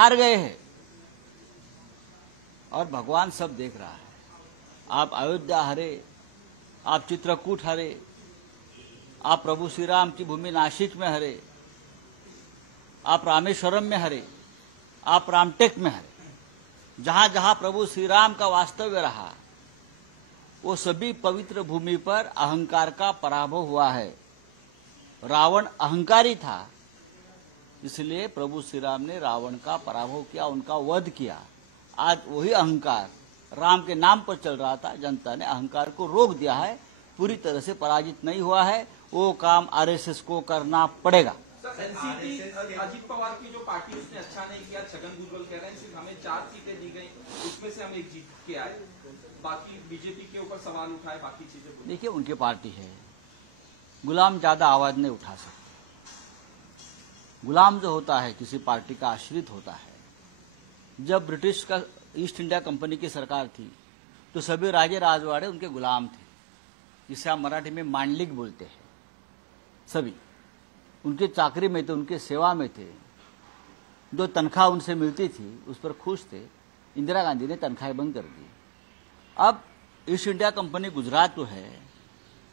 हार गए हैं और भगवान सब देख रहा है। आप अयोध्या हारे, आप चित्रकूट हारे, आप प्रभु श्री राम की भूमि नासिक में हारे, आप रामेश्वरम में हारे, आप रामटेक में हारे। जहां जहां प्रभु श्री राम का वास्तव्य रहा वो सभी पवित्र भूमि पर अहंकार का पराभव हुआ है। रावण अहंकारी था, इसलिए प्रभु श्री राम ने रावण का पराभव किया, उनका वध किया। आज वही अहंकार राम के नाम पर चल रहा था, जनता ने अहंकार को रोक दिया है, पूरी तरह से पराजित नहीं हुआ है। वो काम आरएसएस को करना पड़ेगा। एनसीपी अजीत पवार की जो पार्टी उसने अच्छा नहीं किया, छगन भुजबल कह रहे हैं सिर्फ हमें 4 सीटें दी गई, उसमें से हम एक जीत के आए, बाकी बीजेपी के ऊपर सवाल उठाए, बाकी चीजें। देखिए उनकी पार्टी है, गुलाम ज्यादा आवाज नहीं उठा सकते। गुलाम जो होता है किसी पार्टी का आश्रित होता है। जब ब्रिटिश का ईस्ट इंडिया कंपनी की सरकार थी तो सभी राजे राजवाड़े उनके गुलाम थे, जिसे आप मराठी में मांडलिक बोलते हैं। सभी उनके चाकरी में थे, उनके सेवा में थे। जो तनख्वाह उनसे मिलती थी उस पर खुश थे। इंदिरा गांधी ने तनख्वाहें बंद कर दी। अब ईस्ट इंडिया कंपनी गुजरात तो है,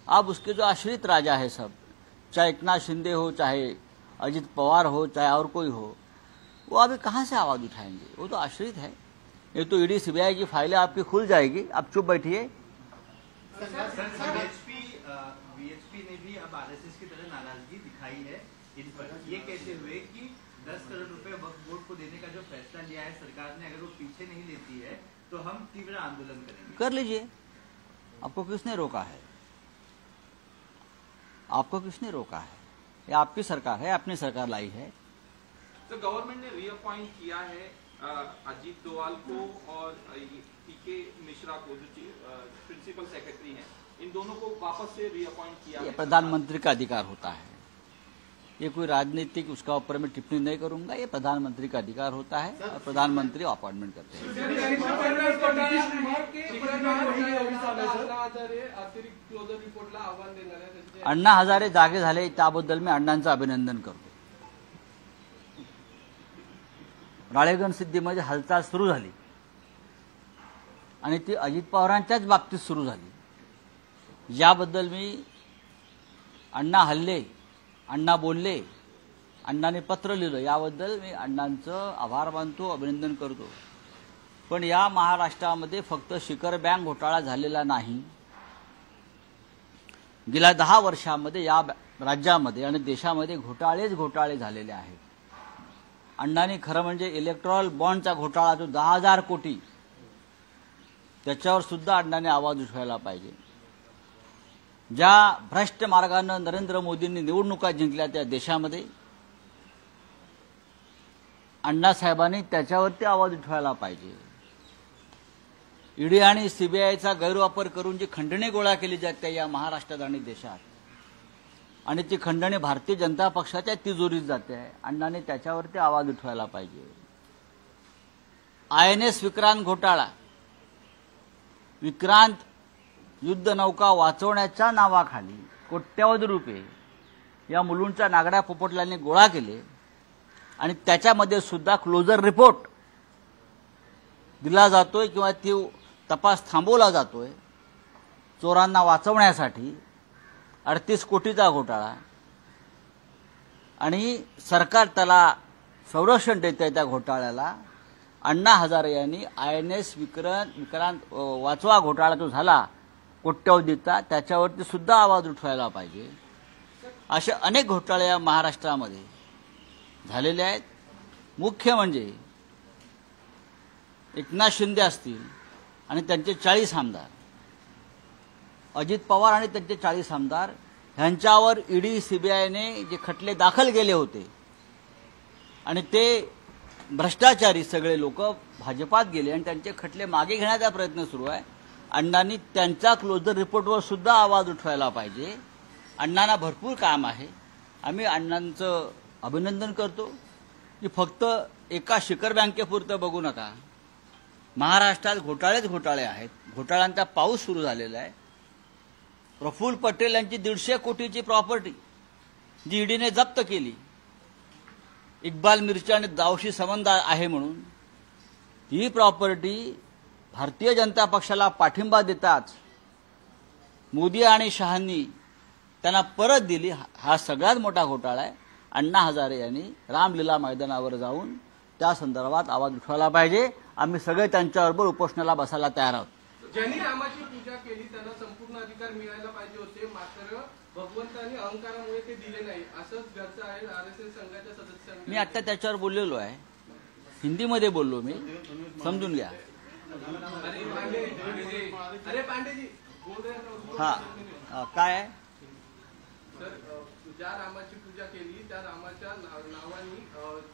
अब उसके जो आश्रित राजा है सब, चाहे एकनाथ शिंदे हो, चाहे अजित पवार हो, चाहे और कोई हो, वो अभी कहाँ से आवाज उठाएंगे? वो तो आश्रित है। ये तो ईडी सीबीआई की फाइलें आपकी खुल जाएगी, आप चुप बैठिए। बीएचपी ने भी अब आरएसएस की तरह नाराजगी दिखाई है इन पर। ये कहते हुए कि 10 करोड़ रुपए वक्फ बोर्ड को देने का जो फैसला लिया है सरकार ने, अगर वो पीछे नहीं लेती है तो हम तीव्र आंदोलन करेंगे। कर लीजिए, आपको किसने रोका है? आपको किसने रोका है? ये आपकी सरकार है, अपनी सरकार लाई है। तो गवर्नमेंट ने रीअपॉइंट किया है अजीत डोवाल को और पीके मिश्रा को, जो प्रिंसिपल सेक्रेटरी हैं, इन दोनों को वापस से रीअपॉइंट किया। ये प्रधानमंत्री का अधिकार होता है, ये कोई राजनीतिक उसका ऊपर में टिप्पणी नहीं करूंगा। ये प्रधानमंत्री का अधिकार होता है और प्रधानमंत्री अपॉइंटमेंट करते हैं। अण्णा हजारे जागे झाले त्याबद्दल मी अण्णांचं अभिनंदन करतो। राळेगण सिद्धीमध्ये हालचाल सुरू झाली आणि ती अजित पवारांच्याच बाबतीत सुरू झाली। याबद्दल मी अण्णा हल्ले, अण्णा बोलले, अण्णांनी पत्र लिहिलं, याबद्दल मी अण्णांचं आभार मानतो, अभिनंदन करतो। पण या महाराष्ट्रामध्ये फक्त शिखर बँक घोटाळा झालेला नाही, गेल्या 10 वर्षांमध्ये या राज्यामध्ये आणि देशामध्ये घोटाळे झालेले आहेत। अण्णांनी खरं म्हणजे इलेक्ट्रॉल बॉन्डचा घोटाळा जो 10,000 कोटी, त्याच्यावर सुद्धा अण्णांनी आवाज उठवायला पाहिजे। ज्या भ्रष्ट मार्गाने नरेंद्र मोदींनी निवडणुका जिंकल्या त्या देशामध्ये अण्णासाहेबांनी त्याच्यावरती आवाज उठवायला पाहिजे। ईडी आणि सीबीआयचा गैरवापर करून जी खंडणी गोळा केली जाते या महाराष्ट्रात आणि देशात, आणि ती खंडणी भारतीय जनता पक्षाच्या तिजोरीत जाते आहे, अण्णांनी त्याच्यावरती आवाज उठवायला पाहिजे। आयएनएस विक्रांत घोटाळा, विक्रांत युद्ध नौका वाचवण्याच्या नावाखाली कोट्यवधी रुपये या मुलुंडच्या नागड्या पोपटलांनी गोळा केले आणि त्याच्यामध्ये सुद्धा क्लोजर रिपोर्ट दिला जातोय किंवा ती तपास थांबवला जातोय चोरांना वाचवण्यासाठी। 38 कोटीचा घोटाळा आणि सरकार त्याला संरक्षण देते त्या घोटाळ्याला। अण्णा हजारे यांनी आयएनएस विक्रांत वाचवा घोटाळा जो झाला कोट्यवधीचा, त्याच्यावरती सुद्धा आवाज उठवायला पाहिजे। असे अनेक घोटाळे या महाराष्ट्रामध्ये झालेले आहेत। मुख्य म्हणजे एकनाथ शिंदे असतील आणि त्यांचे 40 आमदार, अजित पवार आणि त्यांचे 40 आमदार, ह्यांच्यावर ईडी सीबीआयने जे खटले दाखल केले होते आणि ते भ्रष्टाचारी सगळे लोक भाजपात गेले आणि त्यांचे खटले मागे घेण्याचा प्रयत्न सुरू आहे। अण्णांनी त्यांच्या क्लोजर रिपोर्टवर सुद्धा आवाज उठवायला पाहिजे। अण्णांना भरपूर काम आहे। आम्ही अण्णांचं अभिनंदन करतो की फक्त एका शिखर बँकेपुरतं बघू नका, महाराष्ट्रात घोटाळे आहेत, घोटाळ्यांचा पाऊस सुरू झालेला आहे। प्रफुल्ल पटेल यांची 150 कोटीची प्रॉपर्टी जी ईडीने जप्त केली, इक्बाल मिर्ची आणि दाऊशी संबंध आहे म्हणून ही प्रॉपर्टी भारतीय जनता पक्षाला पाठिंबा देताच मोदी आणि शहांनी त्यांना परत दिली. हा सगळ्यात मोठा घोटाळा आहे. अण्णा हजारे यांनी रामलीला मैदानावर जाऊन त्या संदर्भात आवाज उठवायला पाहिजे. आम्ही सगळे त्यांच्याबरोबर उपोषणाला बसायला तयार आहोत. ज्यांनी रामाची पूजा केली त्यांना संपूर्ण अधिकार मिळायला पाहिजे होते, मात्र भगवंतांनी अहंकारामुळे ते दिले नाही, असंच घरचं आहे आरएसएस संघाच्या सदस्यांनी. मी आता त्याच्यावर बोललेलो आहे, हिंदीमध्ये बोललो मी, समजून घ्या. अरे पांडेजी बोल रहे हैं. हा काय आहे? सर, ज्या रामाची पूजा केली त्या रामाच्या नावानी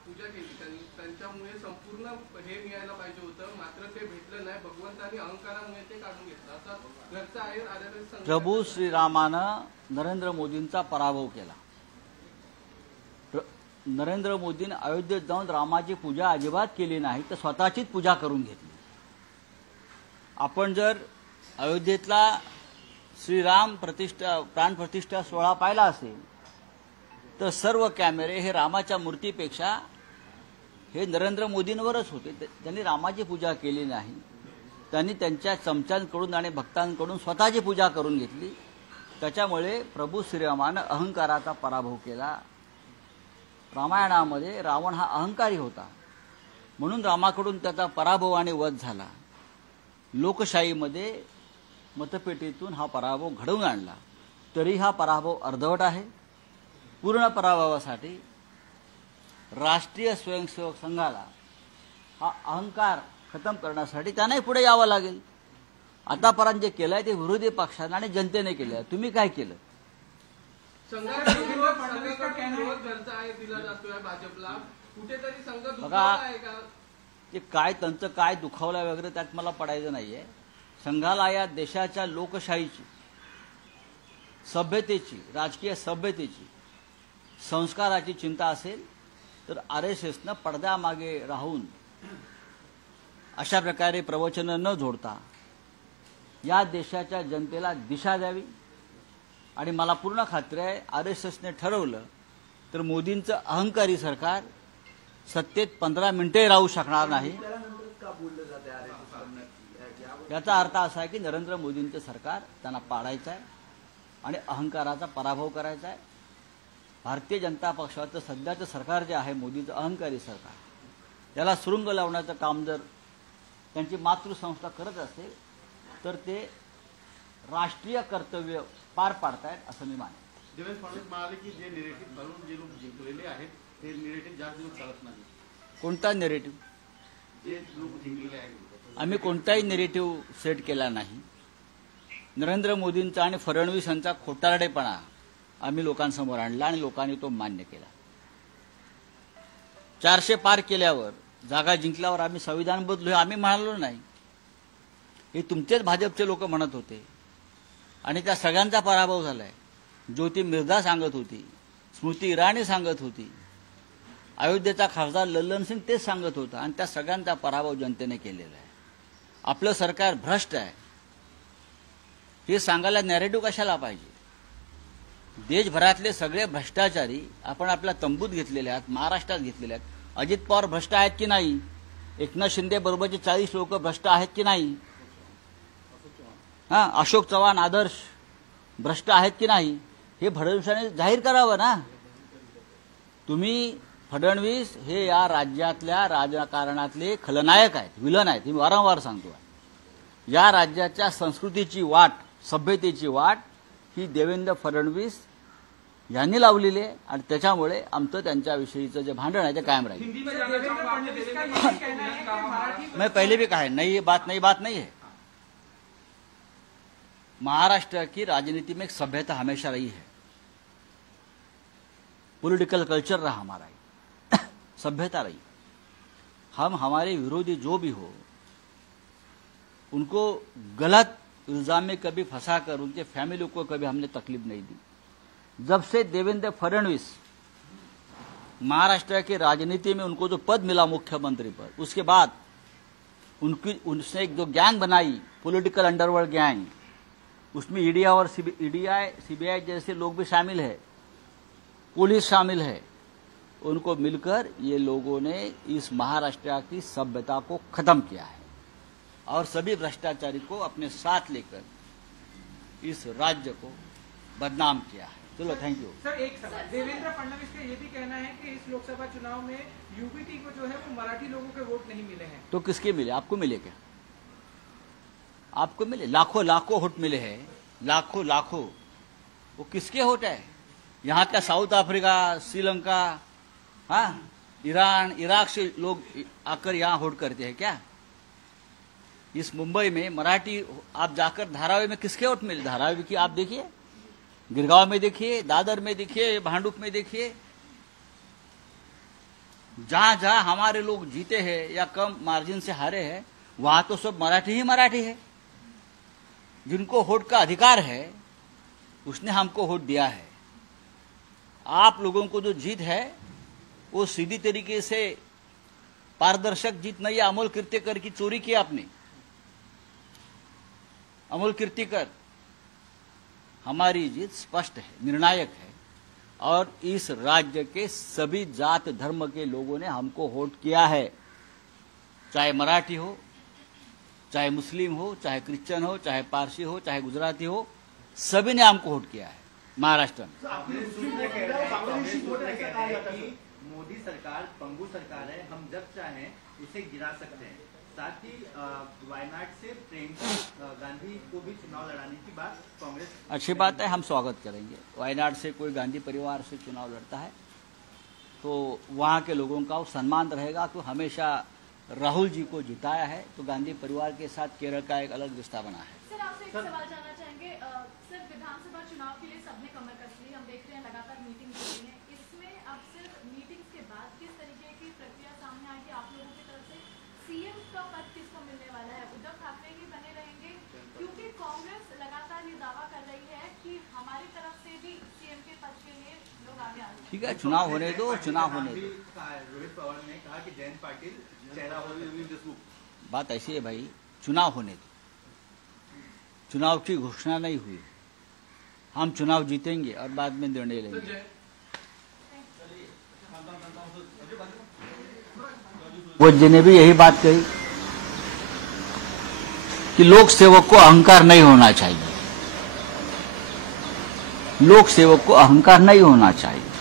पूजा केली त्यांच्यामुळे संपूर्ण हे मिळायला पाहिजे होतं, मात्र ते भेटलं नाही. भगवंतांनी अहंकारामुळे ते काढून घेतलं, असं घरचं आहे आरएसएस संघ. प्रभू श्रीरामानं नरेंद्र मोदींचा पराभव केला. नरेंद्र मोदींनी अयोध्येत जाऊन रामाची पूजा अजिबात केली नाही, तर स्वतःचीच पूजा करून घेतली. आपण जर अयोध्येतला श्रीराम प्राण प्रतिष्ठा सोहळा पाहिला असेल तर सर्व कॅमेरे हे रामाच्या मूर्तीपेक्षा हे नरेंद्र मोदींवरच होते. त्यांनी रामाची पूजा केली नाही, त्यांनी त्यांच्या चमच्यांकडून आणि भक्तांकडून स्वतःची पूजा करून घेतली. त्याच्यामुळे प्रभू श्रीरामानं अहंकाराचा पराभव केला. रामायणामध्ये रावण हा अहंकारी होता, म्हणून रामाकडून त्याचा पराभव आणि वध झाला. लोकशाहीमध्ये मतपेटीतून हा पराभव घडवून आणला, तरी हा पराभव अर्धवट आहे. पूर्ण पराभवासाठी राष्ट्रीय स्वयंसेवक संघाला हा अहंकार खतम करण्यासाठी त्यांनाही पुढे यावं लागेल. आतापर्यंत जे केलंय ते विरोधी पक्षाने आणि जनतेने केलंय. तुम्ही काय केलं? संघाकडून विरोध घरचा आहे दिला जातोय भाजपला, कुठेतरी संघ दुखावला आहे का? ते काय त्यांचं काय दुखावलं वगैरे त्यात मला पडायचं नाहीये. संघाला या देशाच्या लोकशाहीची, सभ्यतेची, राजकीय सभ्यतेची, संस्काराची चिंता असेल तर आरएसएसनं पडद्यामागे राहून अशा प्रकारे प्रवचनं न जोडता या देशाच्या जनतेला दिशा द्यावी. आणि मला पूर्ण खात्री आहे आरएसएसने ठरवलं तर मोदींचं अहंकारी सरकार सत्तेत 15 मिनिटे राहू शकणार नाही. याचा अर्थ असा आहे की नरेंद्र मोदींचं सरकार त्यांना पाडायचं आहे आणि अहंकाराचा पराभव करायचा आहे. भारतीय जनता पक्षाचं सध्याचं सरकार जे आहे मोदीचं अहंकारी सरकार, याला सुरुंग लावण्याचं काम जर त्यांची मातृसंस्था करत असेल तर ते राष्ट्रीय कर्तव्य पार पाडतायत असं मी मानतो. देवेंद्र फडणवीस म्हणाले की जे निरेटिव्ह घालून जे लोक जिंकलेले आहेत ते निरेटिव्ह जास्त दिवस चालत नाही. कोणता नेरेटिव्ह? जे लोक जिंकलेले आहेत आम्ही कोणताही नेरेटिव्ह सेट केला नाही. नरेंद्र मोदींचा आणि फडणवीसांचा खोटारडेपणा आम्ही लोकांसमोर आणला आणि लोकांनी तो मान्य केला. 400 पार केल्यावर, जागा जिंकल्यावर आम्ही संविधान बदलूया आम्ही म्हणालो नाही. हे तुमचेच भाजपचे लोक म्हणत होते आणि त्या सगळ्यांचा पराभव झालाय. ज्योती मिर्झा सांगत होती, स्मृती इराणी सांगत होती, अयोध्येचा खासदार लल्लन सिंग तेच सांगत होता आणि त्या सगळ्यांचा पराभव जनतेने केलेला आहे. आपलं सरकार भ्रष्ट आहे हे सांगायला नॅरेटिव्ह कशाला पाहिजे? देशभरातले सगळे भ्रष्टाचारी आपण आपल्या तंबूत घेतलेले आहेत, महाराष्ट्रात घेतलेले आहेत. अजित पवार भ्रष्ट आहेत की नाही? एकनाथ शिंदे बरोबरचे 40 लोक भ्रष्ट आहेत की नाही? अशोक चव्हाण आदर्श भ्रष्ट आहेत की नाही? हे फडणवीसांनी जाहीर करावं ना. तुम्ही फडणवीस हे या राज्यातल्या राजकारणातले खलनायक आहेत, विलन आहेत. मी वारंवार सांगतो, या राज्याच्या संस्कृतीची वाट, सभ्यतेची वाट ही देवेंद्र फडणवीस यांनी लावलेली आहे आणि त्याच्यामुळे आमचं त्यांच्याविषयीचं जे भांडण आहे ते कायम राहील. हिंदी में जानना चाहूंगा आपने देवेंद्र फडणवीस ने कहा मैं पहले भी कहा है, नई बात नहीं है. महाराष्ट्र की राजनीति में एक सभ्यता हमेशा रही है, पॉलिटिकल कल्चर रहा हमारा, सभ्यता रही. हम हमारे विरोधी जो भी हो उनको गलत इल्जाम में कभी फंसाकर उनके फैमिली को कभी हमने तकलीफ नहीं दी. जब से देवेंद्र फडणवीस महाराष्ट्र की राजनीति में उनको जो पद मिला मुख्यमंत्री पद, उसके बाद उनसे एक जो गैंग बनाई, पॉलिटिकल अंडरवर्ल्ड गैंग, उसमें ईडी और सीबीआई जैसे लोग भी शामिल है, पुलिस शामिल है, उनको मिलकर ये लोगों ने इस महाराष्ट्र की सभ्यता को खत्म किया है और सभी भ्रष्टाचारी को अपने साथ लेकर इस राज्य को बदनाम किया है। चलो, थैंक यू। सर, एक सवाल, देवेंद्र फडणवीस का ये भी कहना है कि इस लोकसभा चुनाव में यूपीटी को जो है वो मराठी लोगों के वोट नहीं मिले हैं। तो किसके मिले? आपको मिले क्या? आपको मिले? लाखों लाखों वोट मिले हैं, लाखों लाखों। वो किसके वोट है? यहाँ का साउथ अफ्रीका, श्रीलंका, हाँ, ईरान, इराक से लोग आकर यहाँ वोट करते हैं क्या? इस मुंबई में मराठी, आप जाकर धारावी में किसके वोट मिले? धारावी की आप देखिए, गिरगांव में देखिए, दादर में देखिए, भांडुप में देखिए, जहां जहां हमारे लोग जीते हैं या कम मार्जिन से हारे हैं, वहां तो सब मराठी ही मराठी है। जिनको वोट का अधिकार है उसने हमको वोट दिया है। आप लोगों को जो जीत है वो सीधी तरीके से पारदर्शक जीत नहीं है। अमोल कीर्तिकर की चोरी की आपने, अमोल कीर्तिकर। हमारी जीत स्पष्ट है, निर्णायक है और इस राज्य के सभी जात धर्म के लोगों ने हमको वोट किया है, चाहे मराठी हो, चाहे मुस्लिम हो, चाहे क्रिश्चियन हो, चाहे पारसी हो, चाहे गुजराती हो, सभी ने हमको वोट किया है महाराष्ट्र में। मोदी सरकार पंगु सरकार है, हम जब चाहें इसे गिरा सकते हैं। साथ ही वायनाड से प्रियंका गांधी को भी चुनाव लड़ाने की बात कांग्रेस। अच्छी बात है, हम स्वागत करेंगे। वायनाड से कोई गांधी परिवार से चुनाव लड़ता है तो वहाँ के लोगों का वो सम्मान रहेगा। तो हमेशा राहुल जी को जिताया है तो गांधी परिवार के साथ केरल का एक अलग रिश्ता बना है। सर, आपसे एक सवाल जानना चाहेंगे। सर, विधानसभा चुनाव के लिए सबने कमर कस ली, हम देख रहे हैं लगातार मीटिंग हो रही है। इसमें अब सिर्फ मीटिंग्स के बाद किस तरीके की प्रक्रिया सामने आएगी आप लोगों की तरफ से? सीएम का पद किसको मिलने वाला है? उद्धव ठाकरे ही बने रहेंगे? क्योंकि कांग्रेस लगातार ये दावा कर रही है कि हमारी तरफ से भी सीएम के पद के लिए लोग आगे आ रहे हैं। ठीक है, चुनाव होने दो, चुनाव होने दो। रोहित पवार ने कहा कि जयंत पाटिल चेहरा हो देशमुख। बात ऐसी है भाई, चुनाव होने दो। चुनाव की घोषणा नहीं हुई, हम चुनाव जीतेंगे और बाद में निर्णय लेंगे। वो जी ने भी यही बात कही कि लोक सेवक को अहंकार नहीं होना चाहिए, लोक सेवक को अहंकार नहीं होना चाहिए।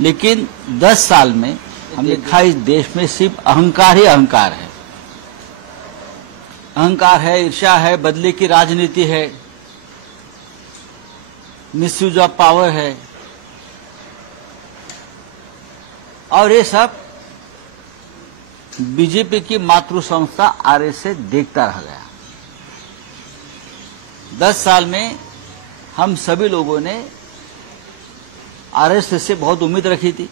लेकिन 10 साल में हमने देखा इस देश में सिर्फ अहंकार ही अहंकार है। अहंकार है, ईर्ष्या है, बदले की राजनीति है, मिसयूज ऑफ पावर है और ये सब बीजेपी की मातृ संस्था आरएसएस देखता रह गया। 10 साल में हम सभी लोगों ने आरएसएस से बहुत उम्मीद रखी थी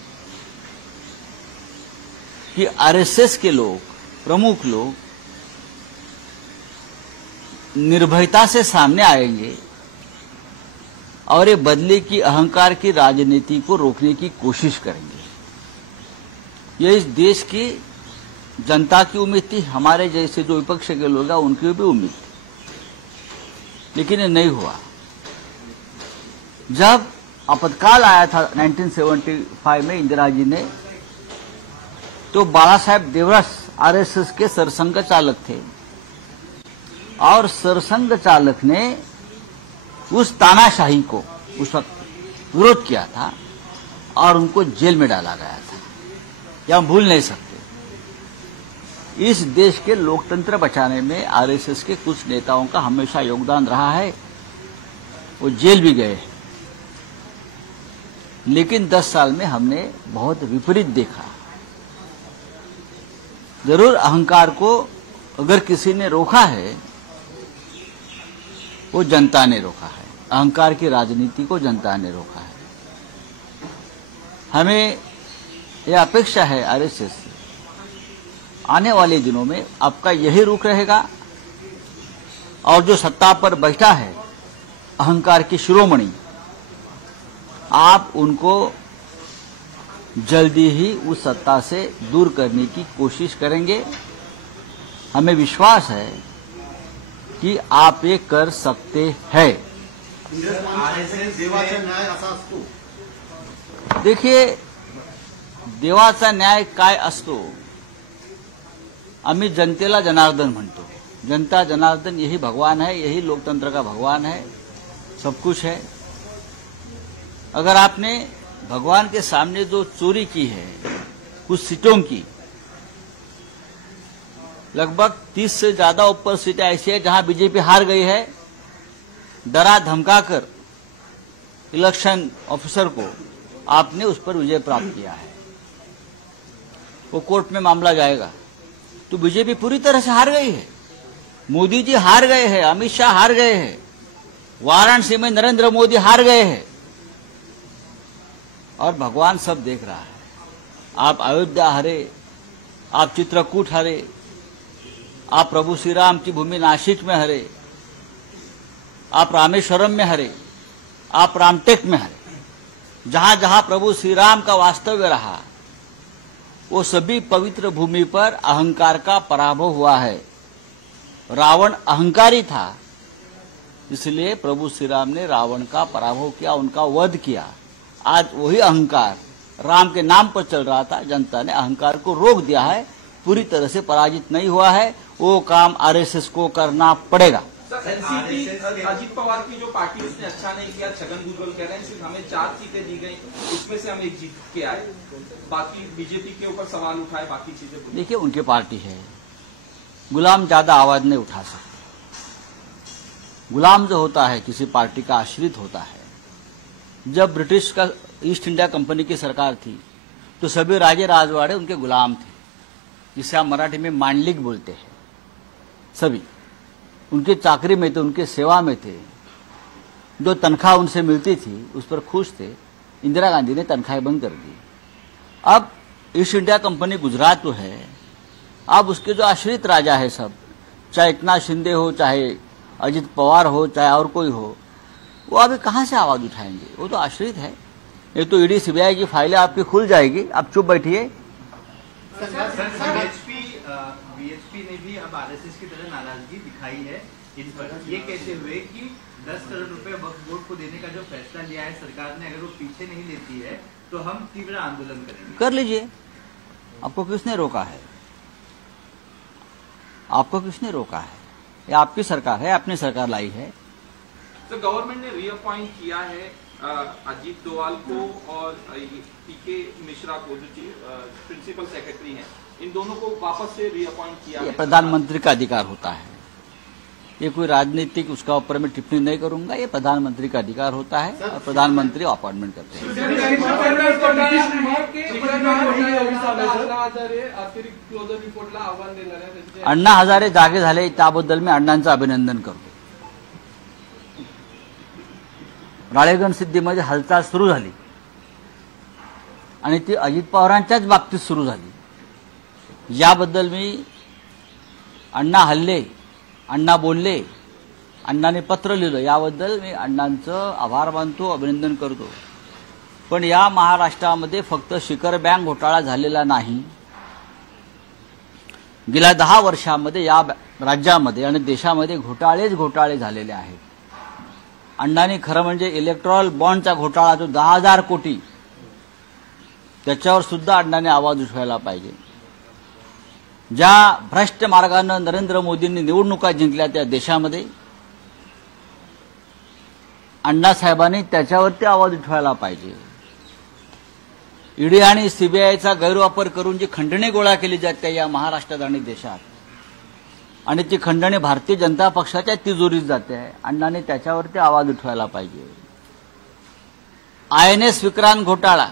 कि आरएसएस के लोग, प्रमुख लोग निर्भयता से सामने आएंगे और ये बदले की अहंकार की राजनीति को रोकने की कोशिश करेंगे। यह इस देश की जनता की उम्मीद थी, हमारे जैसे जो विपक्ष के लोग हैं उनकी भी उम्मीद थी, लेकिन ये नहीं हुआ। जब आपातकाल आया था 1975 में इंदिरा जी ने, तो बाला साहेब देवरस आरएसएस के सरसंघ चालक थे और सरसंघ चालक ने उस तानाशाही को उस वक्त विरोध किया था और उनको जेल में डाला गया था। यह हम भूल नहीं सकते। इस देश के लोकतंत्र बचाने में आरएसएस के कुछ नेताओं का हमेशा योगदान रहा है, वो जेल भी गए। लेकिन 10 साल में हमने बहुत विपरीत देखा। जरूर अहंकार को अगर किसी ने रोका है, वो जनता ने रोका है। अहंकार की राजनीति को जनता ने रोका है। हमें यह अपेक्षा है आरएसएस से, आने वाले दिनों में आपका यही रुख रहेगा और जो सत्ता पर बैठा है अहंकार की शिरोमणि, आप उनको जल्दी ही उस सत्ता से दूर करने की कोशिश करेंगे। हमें विश्वास है कि आप ये कर सकते हैं। देवाचा न्याय असा असतो। देखिए, देवाचा न्याय काय असतो? आम्ही जनतेला जनार्दन म्हणतो. जनता जनार्दन यही भगवान है, यही लोकतंत्र का भगवान है, सब कुछ है. अगर आपने भगवान के सामने जो चोरी की है कुछ सीटों की, लगभग 30 से ज्यादा ऊपर सीटें ऐसी है जहां बीजेपी हार गई है. डरा धमकाकर इलेक्शन ऑफिसर को आपने उस पर विजय प्राप्त किया है. वो कोर्ट में मामला जाएगा. तो बीजेपी पूरी तरह से हार गई है. मोदी जी हार गए हैं, अमित शाह हार गए हैं, वाराणसी में नरेंद्र मोदी हार गए हैं, और भगवान सब देख रहा है. आप अयोध्या हारे, आप चित्रकूट हारे, आप प्रभु श्री राम की भूमि नासिक में हारे, आप रामेश्वरम में हारे, आप रामटेक में हारे. जहां जहां प्रभु श्री राम का वास्तव्य रहा वो सभी पवित्र भूमि पर अहंकार का पराभव हुआ है. रावण अहंकारी था, इसलिए प्रभु श्री राम ने रावण का पराभव किया, उनका वध किया. आज वही अहंकार राम के नाम पर चल रहा था. जनता ने अहंकार को रोक दिया है, पूरी तरह से पराजित नहीं हुआ है. वो काम आरएसएस को करना पड़ेगा. एनसीपी अजीत पवार की जो पार्टी उसने अच्छा नहीं किया. छगन भुजबल कह रहे हैं सिर्फ हमें 4 सीटें दी गई, उसमें से हम एक जीत के आए, बाकी बीजेपी के ऊपर सवाल उठाए, बाकी चीजें. देखिए, उनकी पार्टी है, गुलाम ज्यादा आवाज नहीं उठा सकते. गुलाम जो होता है किसी पार्टी का आश्रित होता है. जब ब्रिटिश का ईस्ट इंडिया कंपनी की सरकार थी तो सभी राजे राजवाड़े उनके गुलाम थे, जिसे आप मराठी में मांडलिक बोलते हैं. सभी उनके चाकरी में थे, उनके सेवा में थे. जो तनख्वाह उनसे मिलती थी उस पर खुश थे. इंदिरा गांधी ने तनख्वाहें बंद कर दी. अब ईस्ट इंडिया कंपनी गुजरात तो है, अब उसके जो आश्रित राजा है सब, चाहे एकनाथ शिंदे हो, चाहे अजित पवार हो, चाहे और कोई हो, वो अभी कहां से आवाज उठाएंगे? वो तो आश्रित है. ये तो ईडी सीबीआई की फाइलें आपकी खुल जाएगी, आप चुप बैठिए. बीएचपी ने भी अब आरएसएस की तरह नाराजगी दिखाई है इन पर. ये कहते हुए कि 10 करोड़ रुपए वक्फ बोर्ड को देने का जो फैसला लिया है सरकार ने, अगर वो पीछे नहीं लेती है तो हम तीव्र आंदोलन करेंगे. कर लीजिए, आपको किसने रोका है? आपको किसने रोका है? ये आपकी सरकार है, आपने सरकार लाई है. तो गवर्नमेंट ने रीअपॉइंट किया है अजीत डोवाल को और पीके मिश्रा को, जो प्रिंसिपल सेक्रेटरी हैं, इन दोनों को वापस से रीअपॉइंट किया. ये प्रधानमंत्री का अधिकार होता है. ये कोई राजनीतिक उसका ऊपर में टिप्पणी नहीं करूंगा. ये प्रधानमंत्री का अधिकार होता है और प्रधानमंत्री अपॉइंटमेंट करते हैं. अण्णा हजारे जागे झाले त्याबद्दल मी अण्णांचं अभिनंदन करतो. राळेगण सिद्धीमध्ये हालचाल सुरू झाली आणि ती अजित पवारांच्याच बाबतीत सुरू झाली. याबद्दल मी अण्णा हल्ले, अण्णा बोलले, अण्णाने पत्र लिहिलं, याबद्दल मी अण्णांचं आभार मानतो, अभिनंदन करतो. पण या महाराष्ट्रामध्ये फक्त शिखर बँक घोटाळा झालेला नाही. गेल्या 10 वर्षांमध्ये या राज्यामध्ये आणि देशामध्ये घोटाळे झालेले आहेत. अण्णांनी खरं म्हणजे इलेक्ट्रॉल बॉन्डचा घोटाळा जो 10,000 कोटी, त्याच्यावर सुद्धा अण्णांनी आवाज उठवायला पाहिजे. ज्या भ्रष्ट मार्गाने नरेंद्र मोदींनी निवडणुका जिंकल्या त्या देशामध्ये अण्णासाहेबांनी त्याच्यावरती आवाज उठवायला पाहिजे. ईडी आणि सीबीआयचा गैरवापर करून जी खंडणी गोळा केली जाते या महाराष्ट्रात आणि देशात, आणि ती खंडणी भारतीय जनता पक्षाच्या तिजोरीत जाते आहे, अण्णांनी त्याच्यावरती आवाज उठवायला पाहिजे. आयएनएस विक्रांत घोटाळा,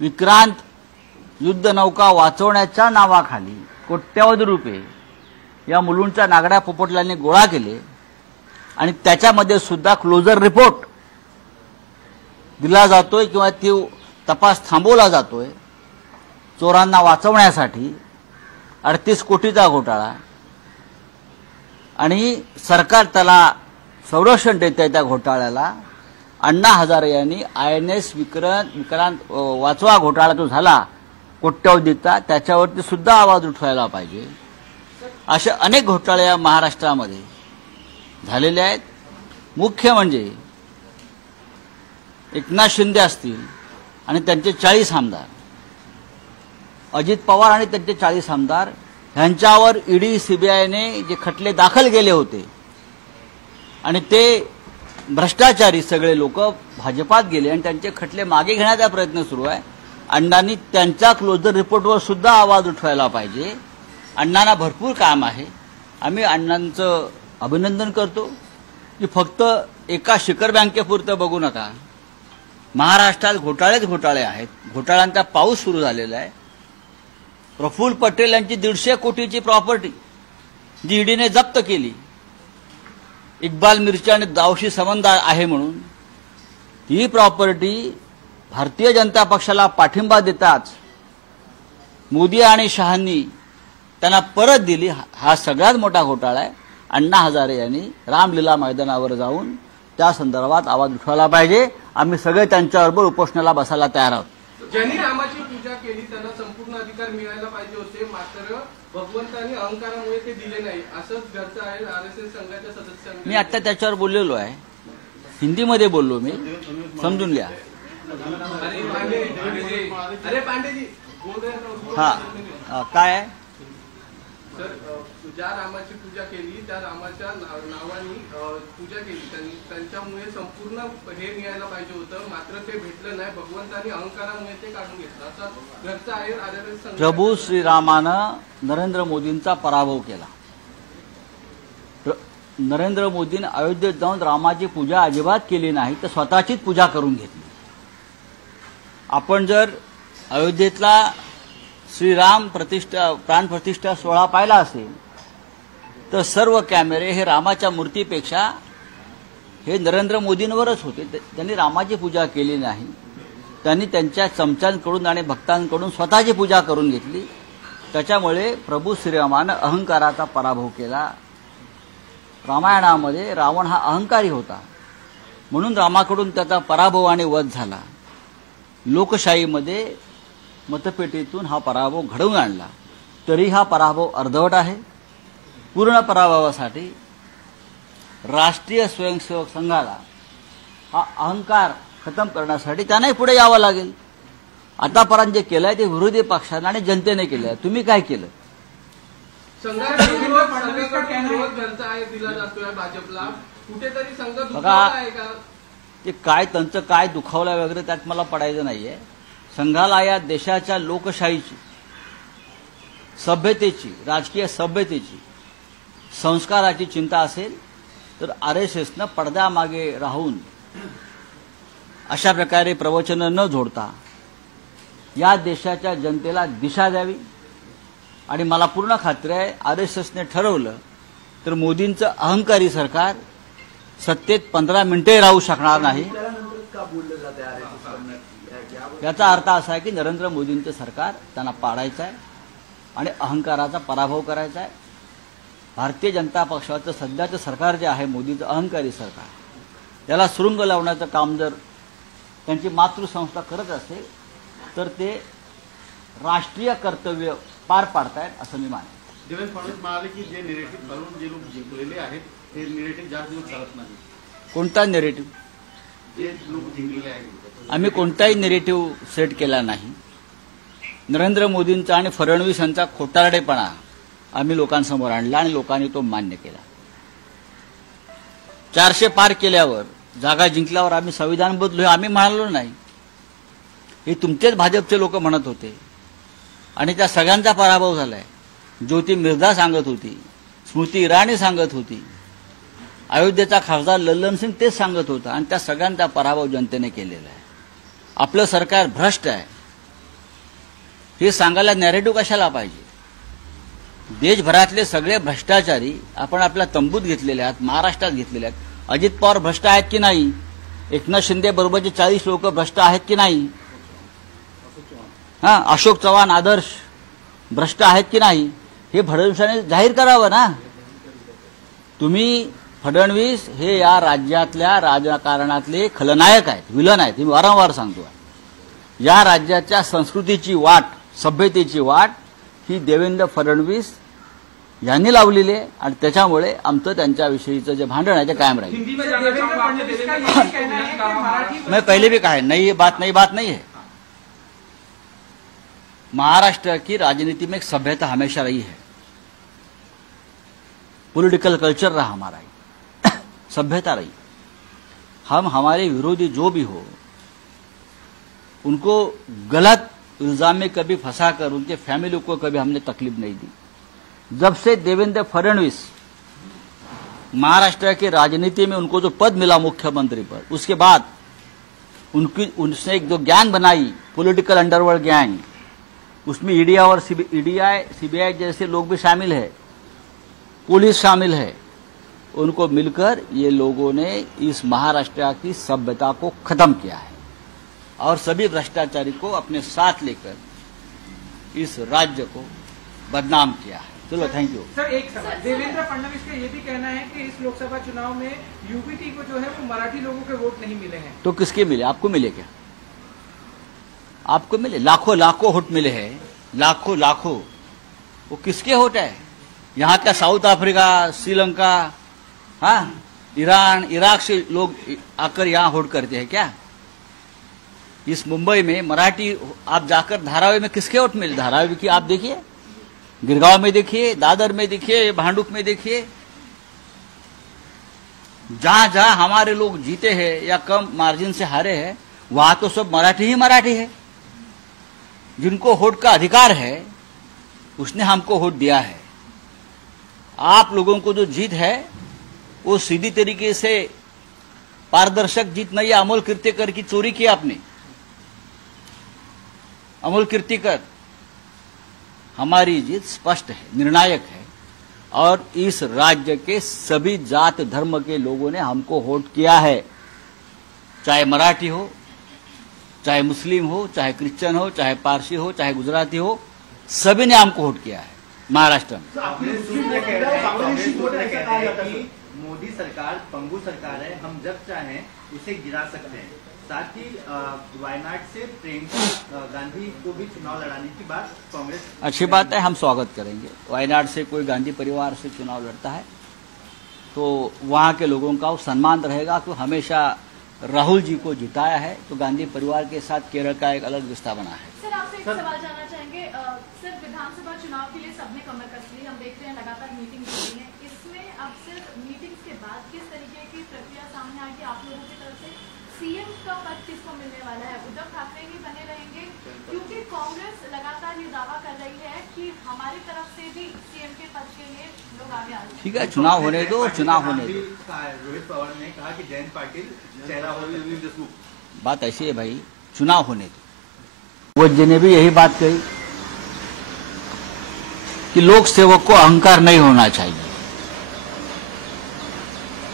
विक्रांत युद्धनौका वाचवण्याच्या नावाखाली कोट्यवधी रुपये या मुलुंडच्या नागड्या पोपटलांनी गोळा केले आणि त्याच्यामध्ये सुद्धा क्लोजर रिपोर्ट दिला जातोय किंवा ती तपास थांबवला जातोय चोरांना वाचवण्यासाठी. 38 कोटीचा घोटाळा आणि सरकार त्याला संरक्षण देत आहे त्या घोटाळ्याला. अण्णा हजारे यांनी आयएनएस विक्रांत वाचवा घोटाळा जो झाला कोट्यवधीचा, त्याच्यावरती सुद्धा आवाज उठवायला पाहिजे. असे अनेक घोटाळे या महाराष्ट्रामध्ये झालेले आहेत. मुख्य म्हणजे एकनाथ शिंदे असतील आणि त्यांचे 40 आमदार, अजित पवार आणि त्यांचे 40 आमदार ह्यांच्यावर ईडी सीबीआयने जे खटले दाखल केले होते आणि ते भ्रष्टाचारी सगळे लोक भाजपात गेले आणि त्यांचे खटले मागे घेण्याचा प्रयत्न सुरू आहे. अण्णांनी त्यांच्या क्लोजर रिपोर्टवर सुद्धा आवाज उठवायला पाहिजे. अण्णांना भरपूर काम आहे. आम्ही अण्णांचं अभिनंदन करतो की फक्त एका शिखर बँकेपुरतं बघू नका. महाराष्ट्रात घोटाळे आहेत. घोटाळ्यांचा पाऊस सुरू झालेला आहे. प्रफुल्ल पटेल यांची 150 कोटीची प्रॉपर्टी जी ईडीने जप्त केली, इक्बाल मिर्ची आणि दाऊशी संबंध आहे म्हणून, ही प्रॉपर्टी भारतीय जनता पक्षाला पाठिंबा देताच मोदी आणि शहांनी त्यांना परत दिली. हा सगळ्यात मोठा घोटाळा आहे. अण्णा हजारे यांनी रामलीला मैदानावर जाऊन त्या संदर्भात आवाज उठवायला पाहिजे. आम्ही सगळे त्यांच्याबरोबर उपोषणाला बसायला तयार आहोत. ज्यांनी रामाची पूजा केली त्यांना संपूर्ण अधिकार मिळायला पाहिजे होते, मात्र भगवंतानी अहंकारामुळे ते दिले नाही, असंच घरचं आहे आरएसएस संघाच्या सदस्यांनी. मी आता त्याच्यावर बोललेलो आहे. हिंदीमध्ये बोललो मी, समजून घ्या. अरे पांडेजी बोल रहे हैं. हा काय आहे? सर, ज्या रामाची पूजा केली त्या रामाच्या नावाने पूजा केली त्यांच्यामुळे संपूर्ण हे मिळायला पाहिजे होतं, मात्र ते भेटलं नाही. भगवंतानी अहंकारामुळे ते काढून घेतलं, असं घरचं आहे आरएसएस संघ. प्रभू श्रीरामानं नरेंद्र मोदींचा पराभव केला. नरेंद्र मोदींनी अयोध्येत जाऊन रामाची पूजा अजिबात केली नाही, तर स्वतःचीच पूजा करून घेतली. आपण जर अयोध्येतला श्रीराम प्राण प्रतिष्ठा सोहळा पाहिला असेल तर सर्व कॅमेरे हे रामाच्या मूर्तीपेक्षा हे नरेंद्र मोदींवरच होते. त्यांनी रामाची पूजा केली नाही. त्यांनी त्यांच्या चमच्यांकडून आणि भक्तांकडून स्वतःची पूजा करून घेतली. त्याच्यामुळे प्रभू श्रीरामानं अहंकाराचा पराभव केला. रामायणामध्ये रावण हा अहंकारी होता, म्हणून रामाकडून त्याचा पराभव आणि वध झाला. लोकशाहीमध्ये मतपेटीतून हा पराभव घडवून आणला. तरी हा पराभव अर्धवट आहे. पूर्ण पराभवासाठी राष्ट्रीय स्वयंसेवक संघाला हा अहंकार खतम करण्यासाठी त्यांनाही पुढे यावं लागेल. आतापर्यंत जे केलंय ते विरोधी पक्षाने आणि जनतेने केलंय. तुम्ही काय केलं? संघाकडून विरोध घरचा आहे दिला जातोय भाजपला. कुठेतरी संघ दुखावला आहे का? ते काय त्यांचं काय दुखावलं वगैरे त्यात मला पडायचं नाहीये. संघाला या देशाच्या लोकशाहीची, सभ्यतेची, राजकीय सभ्यतेची, संस्काराची चिंता असेल तर आरएसएसनं पडद्यामागे राहून अशा प्रकारे प्रवचनं न जोडता या देशाच्या जनतेला दिशा द्यावी. आणि मला पूर्ण खात्री आहे आरएसएसने ठरवलं तर मोदींचं अहंकारी सरकार सत्तेत 15 मिनिटे राहू शकणार नाही. याचा अर्थ असा आहे की नरेंद्र मोदींचं सरकार त्यांना पाडायचं आहे आणि अहंकाराचा पराभव करायचा आहे. भारतीय जनता पक्षाचं सध्याचं सरकार जे आहे मोदीचं अहंकारी सरकार, त्याला सुरुंग लावण्याचं काम जर त्यांची मातृसंस्था करत असेल तर ते राष्ट्रीय कर्तव्य पार पाडतायत असं मी मानतो. देवेंद्र फडणवीस म्हणाले की जे निरेटिव्ह घालून जे लोक जिंकलेले आहेत ते निरेटिव्ह जास्त दिवस चालत नाही. कोणता नेरेटिव्ह? जे लोक जिंकलेले आहेत आम्ही कोणताही नेरेटिव्ह सेट केला नाही. नरेंद्र मोदींचा आणि फडणवीस यांचा खोटारडेपणा आम्ही लोकांसमोर आणला आणि लोकांनी तो मान्य केला. 400 पार केल्यावर, जागा जिंकल्यावर आम्ही संविधान बदलू आम्ही म्हणालो नाही. हे तुमचेच भाजपचे लोक म्हणत होते आणि त्या सगळ्यांचा पराभव झालाय. ज्योती मिर्झा सांगत होती, स्मृती इराणी सांगत होती, अयोध्येचा खासदार लल्लन सिंग तेच सांगत होता आणि त्या सगळ्यांचा पराभव जनतेने केलेला आहे. आपलं सरकार भ्रष्ट आहे हे सांगायला नॅरेटिव्ह कशाला पाहिजे? देशभरातले सगळे भ्रष्टाचारी आपण आपल्या तंबूत घेतलेले आहेत, महाराष्ट्रात घेतलेले आहेत. अजित पवार भ्रष्ट आहेत की नाही? एकनाथ शिंदे बरोबरचे 40 लोक भ्रष्ट आहेत की नाही? अशोक चव्हाण आदर्श भ्रष्ट आहेत की नाही? हे फडणवीसांनी जाहीर करावं ना. तुम्ही फडणवीस हे या राज्यातल्या राजकारणातले खलनायक आहेत, विलन आहेत. मी वारंवार सांगतो, या राज्याच्या संस्कृतीची वाट, सभ्यतेची वाट ही देवेंद्र फडणवीस यांनी लावलेली आहे आणि त्याच्यामुळे आमचं त्यांच्याविषयीचं जे भांडण आहे ते कायम राहील. हिंदी में सर, जानना देवेंद्र चाहूंगा आपने फडणवीस का देवेंद्र ये भी कहना है कि मराठी मैं पहले भी कहा है, नई बात नहीं है. महाराष्ट्र की राजनीति में एक सभ्यता हमेशा रही है, पॉलिटिकल कल्चर रहा हमारा, सभ्यता रही. हम हमारे विरोधी जो भी हो उनको गलत इल्जाम में कभी फंसाकर उनके फैमिली को कभी हमने तकलीफ नहीं दी. जब से देवेंद्र फडणवीस महाराष्ट्र की राजनीति में उनको जो पद मिला मुख्यमंत्री पर, उसके बाद उनसे एक जो गैंग बनाई, पॉलिटिकल अंडरवर्ल्ड गैंग, उसमें ईडी और सीबीआई जैसे लोग भी शामिल है, पुलिस शामिल है. उनको मिलकर ये लोगों ने इस महाराष्ट्र की सभ्यता को खत्म किया है और सभी भ्रष्टाचारी को अपने साथ लेकर इस राज्य को बदनाम किया है. चलो, थैंक यू. सर, एक सवाल, देवेंद्र फडणवीस का ये भी कहना है कि इस लोकसभा चुनाव में यूपीटी को जो है वो मराठी लोगों के वोट नहीं मिले हैं. तो किसके मिले? आपको मिले क्या? आपको मिले? लाखों वोट मिले हैं, लाखों. वो किसके वोट है? यहाँ का साउथ अफ्रीका, श्रीलंका, हाँ, ईरान, इराक से लोग आकर यहाँ वोट करते हैं क्या? इस मुंबई में मराठी, आप जाकर धारावी में किसके वोट मिले? धारावी की आप देखिए, गिरगांव में देखिए, दादर में देखिए, भांडुप में देखिए, जहां जहां हमारे लोग जीते हैं या कम मार्जिन से हारे हैं, वहां तो सब मराठी है. जिनको वोट का अधिकार है उसने हमको वोट दिया है. आप लोगों को जो जीत है वो सीधी तरीके से पारदर्शक जीत नहीं है. अमोल कीर्तिकर की चोरी की आपने, अमोल कीर्तिकर. हमारी जीत स्पष्ट है, निर्णायक है और इस राज्य के सभी जात धर्म के लोगों ने हमको वोट किया है, चाहे मराठी हो, चाहे मुस्लिम हो, चाहे क्रिश्चियन हो, चाहे पारसी हो, चाहे गुजराती हो, सभी ने हमको वोट किया है महाराष्ट्र में. अपने सूत्र में कह रहे हैं, कांग्रेस सूत्र कह रहे हैं कि मोदी सरकार पंगु सरकार है, हम जब चाहें उसे गिरा सकते हैं. साथ ही वायनाड से प्रियंका गांधी को भी चुनाव लड़ाने की बात कांग्रेस. अच्छी बात है, हम स्वागत करेंगे. वायनाड से कोई गांधी परिवार से चुनाव लड़ता है तो वहां के लोगों का वो सम्मान रहेगा. तो हमेशा राहुल जी को जिताया है तो गांधी परिवार के साथ केरल का एक अलग रिश्ता बना है. सर, आपसे एक सवाल जानना चाहेंगे. सर, विधानसभा चुनाव के लिए सबने कमर कस ली, हम देख रहे हैं लगातार मीटिंग हो रही है. इसमें अब सिर्फ मीटिंग्स के बाद किस तरीके की प्रक्रिया सामने आएगी आप लोगों की तरफ से? सीएम का पद किसको मिलने वाला है? उद्धव ठाकरे ही बने रहेंगे? क्योंकि कांग्रेस लगातार ये दावा कर रही है कि हमारी तरफ से भी सीएम के पद के लिए लोग आगे आ रहे हैं. ठीक है, चुनाव होने दो. रोहित पवार ने कहा कि जयंत पाटिल चेहरा हो. बात ऐसी है भाई, चुनाव होने दो. वो जी ने भी यही बात कही कि लोक सेवक को अहंकार नहीं होना चाहिए.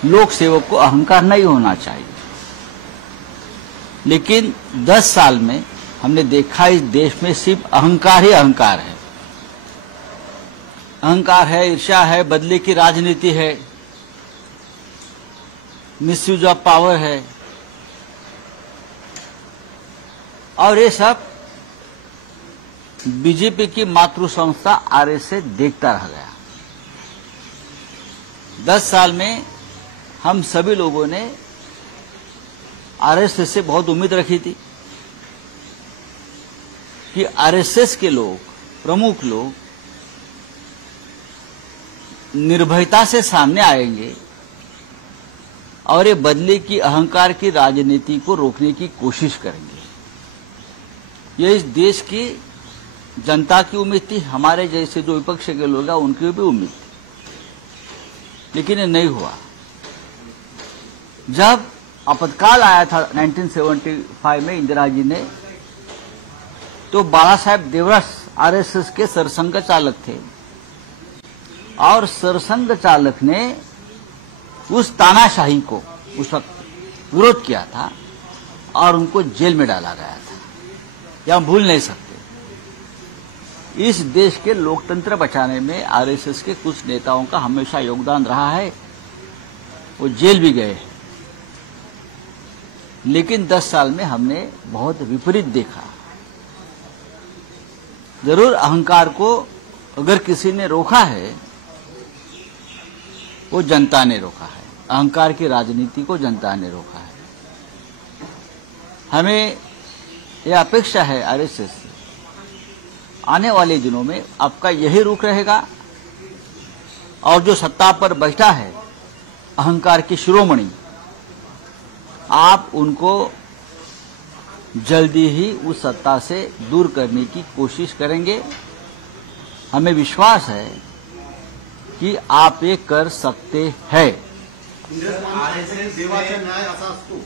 लोक सेवक को अहंकार नहीं होना चाहिए. लेकिन 10 साल में हमने देखा इस देश में सिर्फ अहंकार ही अहंकार है. अहंकार है, ईर्ष्या है, बदले की राजनीति है, मिसयूज ऑफ पावर है और ये सब बीजेपी की मातृ संस्था आरएसएस देखता रह गया. 10 साल में हम सभी लोगों ने आरएसएस से बहुत उम्मीद रखी थी कि आरएसएस के लोग, प्रमुख लोग निर्भयता से सामने आएंगे और ये बदले की अहंकार की राजनीति को रोकने की कोशिश करेंगे. ये इस देश की जनता की उम्मीद थी, हमारे जैसे जो विपक्ष के लोग हैं उनकी भी उम्मीद थी, लेकिन ये नहीं हुआ. जब आपातकाल आया था 1975 में इंदिरा जी ने, तो बाला साहेब देवरस आरएसएस के सरसंघ चालक थे और सरसंघ चालक ने उस तानाशाही को उस वक्त विरोध किया था और उनको जेल में डाला गया था. यह हम भूल नहीं सकते. इस देश के लोकतंत्र बचाने में आरएसएस के कुछ नेताओं का हमेशा योगदान रहा है. वो जेल भी गए, लेकिन 10 साल में हमने बहुत विपरीत देखा. जरूर अहंकार को अगर किसी ने रोका है वो जनता ने रोका है। अहंकार की राजनीति को जनता ने रोका है। हमें यह अपेक्षा है आरएसएस से, आने वाले दिनों में आपका यही रुख रहेगा और जो सत्ता पर बैठा है अहंकार की शिरोमणि, आप उनको जल्दी ही उस सत्ता से दूर करने की कोशिश करेंगे। हमें विश्वास है कि आप ये कर सकते हैं। देवाचा न्याय असा असतो।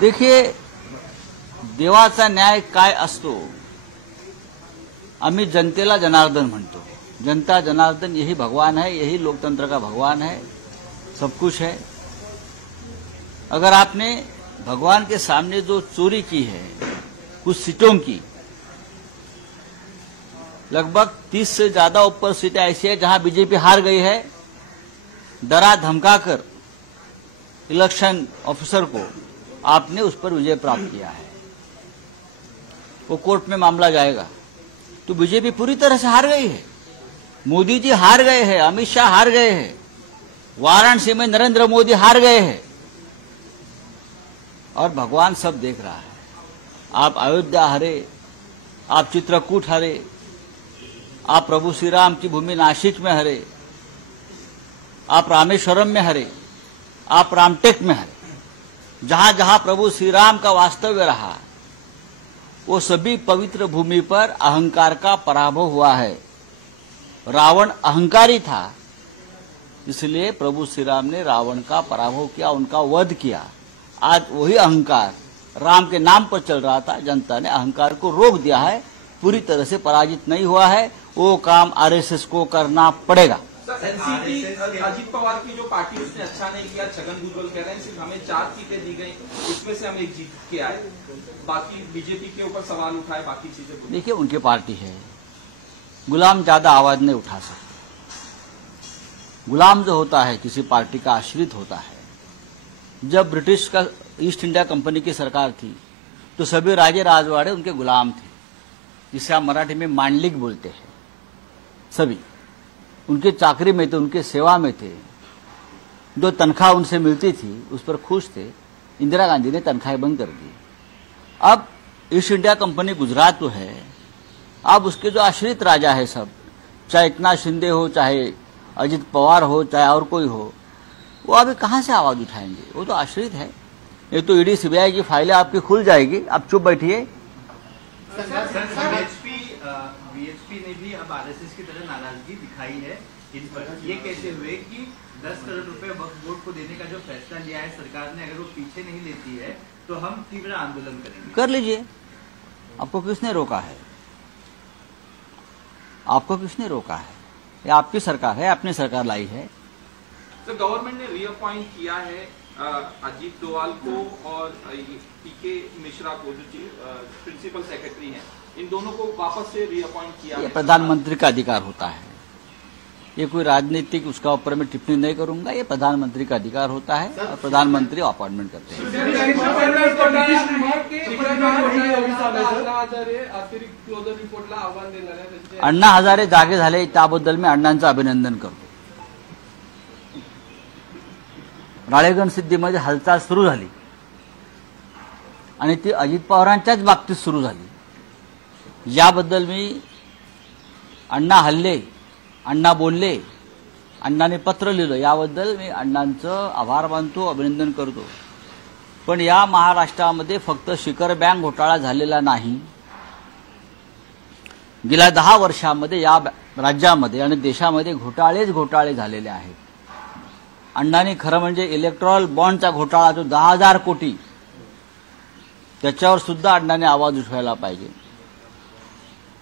देखिए, देवाचा न्याय काय असतो, आम्ही जनतेला जनार्दन म्हणतो। जनता जनार्दन यही भगवान है, यही लोकतंत्र का भगवान है, सब कुछ है। अगर आपने भगवान के सामने जो चोरी की है कुछ सीटों की, लगभग 30 से ज्यादा ऊपर सीटें ऐसी है जहां बीजेपी हार गई है, डरा धमकाकर इलेक्शन ऑफिसर को आपने उस पर विजय प्राप्त किया है, वो कोर्ट में मामला जाएगा। तो बीजेपी पूरी तरह से हार गई है। मोदी जी हार गए हैं, अमित शाह हार गए हैं, वाराणसी में नरेंद्र मोदी हार गए हैं और भगवान सब देख रहा है। आप अयोध्या हारे, आप चित्रकूट हारे, आप प्रभु श्री राम की भूमि नासिक में हारे, आप रामेश्वरम में हारे, आप रामटेक में हारे। जहां जहां प्रभु श्री राम का वास्तव्य रहा वो सभी पवित्र भूमि पर अहंकार का पराभव हुआ है। रावण अहंकारी था, इसलिए प्रभु श्री राम ने रावण का पराभव किया, उनका वध किया। आज वही अहंकार राम के नाम पर चल रहा था, जनता ने अहंकार को रोक दिया है, पूरी तरह से पराजित नहीं हुआ है। वो काम आरएसएस को करना पड़ेगा। एनसीपी अजीत पवार की जो पार्टी उसने अच्छा नहीं किया, छगन भुजबल कह रहे हैं सिर्फ हमें 4 सीटें दी गई, उसमें से हम एक जीत के आए, बाकी बीजेपी के ऊपर सवाल उठाए, बाकी चीजें। देखिए, उनकी पार्टी है, गुलाम ज्यादा आवाज नहीं उठा सकते। गुलाम जो होता है किसी पार्टी का आश्रित होता है। जब ब्रिटिश का ईस्ट इंडिया कंपनी की सरकार थी तो सभी राजे राजवाड़े उनके गुलाम थे, जिसे आप मराठी में मांडलिक बोलते हैं। सभी उनके चाकरी में थे, उनके सेवा में थे। जो तनख्वाह उनसे मिलती थी उस पर खुश थे। इंदिरा गांधी ने तनख्वाहें बंद कर दी। अब ईस्ट इंडिया कंपनी गुजरात तो है, अब उसके जो आश्रित राजा है सब, चाहे एकनाथ शिंदे हो, चाहे अजित पवार हो, चाहे और कोई हो, वो अभी कहां से आवाज उठाएंगे? वो तो आश्रित है। ये तो ईडी सीबीआई की फाइलें आपकी खुल जाएगी, आप चुप बैठिए। बीएचपी ने भी अब आरएसएस की तरह नाराजगी दिखाई है इन पर। ये कहते हुए कि 10 करोड़ रुपए वक्फ बोर्ड को देने का जो फैसला लिया है सरकार ने, अगर वो पीछे नहीं लेती है तो हम तीव्र आंदोलन करेंगे। कर लीजिए, आपको किसने रोका है? आपको किसने रोका है? ये आपकी सरकार है, आपने सरकार लाई है। तो गवर्नमेंट ने रीअपॉइंट किया है अजीत डोवाल को और पीके मिश्रा को, जो प्रिंसिपल सेक्रेटरी हैं, इन दोनों को वापस से रीअपॉइंट किया है। ये प्रधानमंत्री का अधिकार होता है, ये कोई राजनीतिक उसका ऊपर में टिप्पणी नहीं करूंगा। ये प्रधानमंत्री का अधिकार होता है और प्रधानमंत्री अपॉइंटमेंट करते हैं। अण्णा हजारे जागे झाले त्याबद्दल मी अण्णांचं अभिनंदन करतो। राळेगण सिद्धीमध्ये हालचाल सुरू झाली आणि ती अजित पवारांच्याच बाबतीत सुरू झाली। याबद्दल मी अण्णा हल्ले, अण्णा बोलले, अण्णाने पत्र लिहिलं, याबद्दल मी अण्णांचं आभार मानतो, अभिनंदन करतो। पण या महाराष्ट्रामध्ये फक्त शिखर बँक घोटाळा झालेला नाही, गेल्या 10 वर्षांमध्ये या राज्यामध्ये आणि देशामध्ये घोटाळे झालेले आहेत। अण्णांनी खरं म्हणजे इलेक्ट्रॉल बॉन्डचा घोटाळा जो 10,000 कोटी, त्याच्यावर सुद्धा अण्णांनी आवाज उठवायला पाहिजे।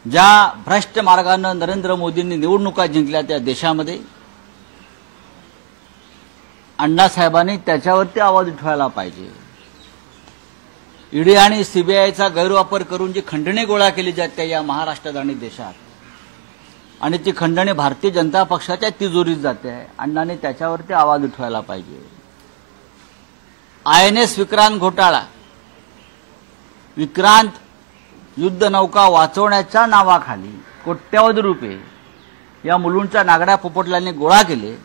ज्या भ्रष्ट मार्गानं नरेंद्र मोदींनी निवडणुका जिंकल्या त्या देशामध्ये अण्णासाहेबांनी त्याच्यावरती आवाज उठवायला पाहिजे। ईडी आणि सीबीआयचा गैरवापर करून जी खंडणी गोळा केली जाते या महाराष्ट्रात आणि देशात, आणि ती खंडणी भारतीय जनता पक्षाच्या तिजोरीत जाते आहे, अण्णांनी त्याच्यावरती आवाज उठवायला पाहिजे। आयएनएस विक्रांत घोटाळा, विक्रांत युद्धनौका वाचवण्याच्या नावाखाली कोट्यवधी रुपये या मुलुंडच्या नागड्या पोपटलांनी गोळा केले,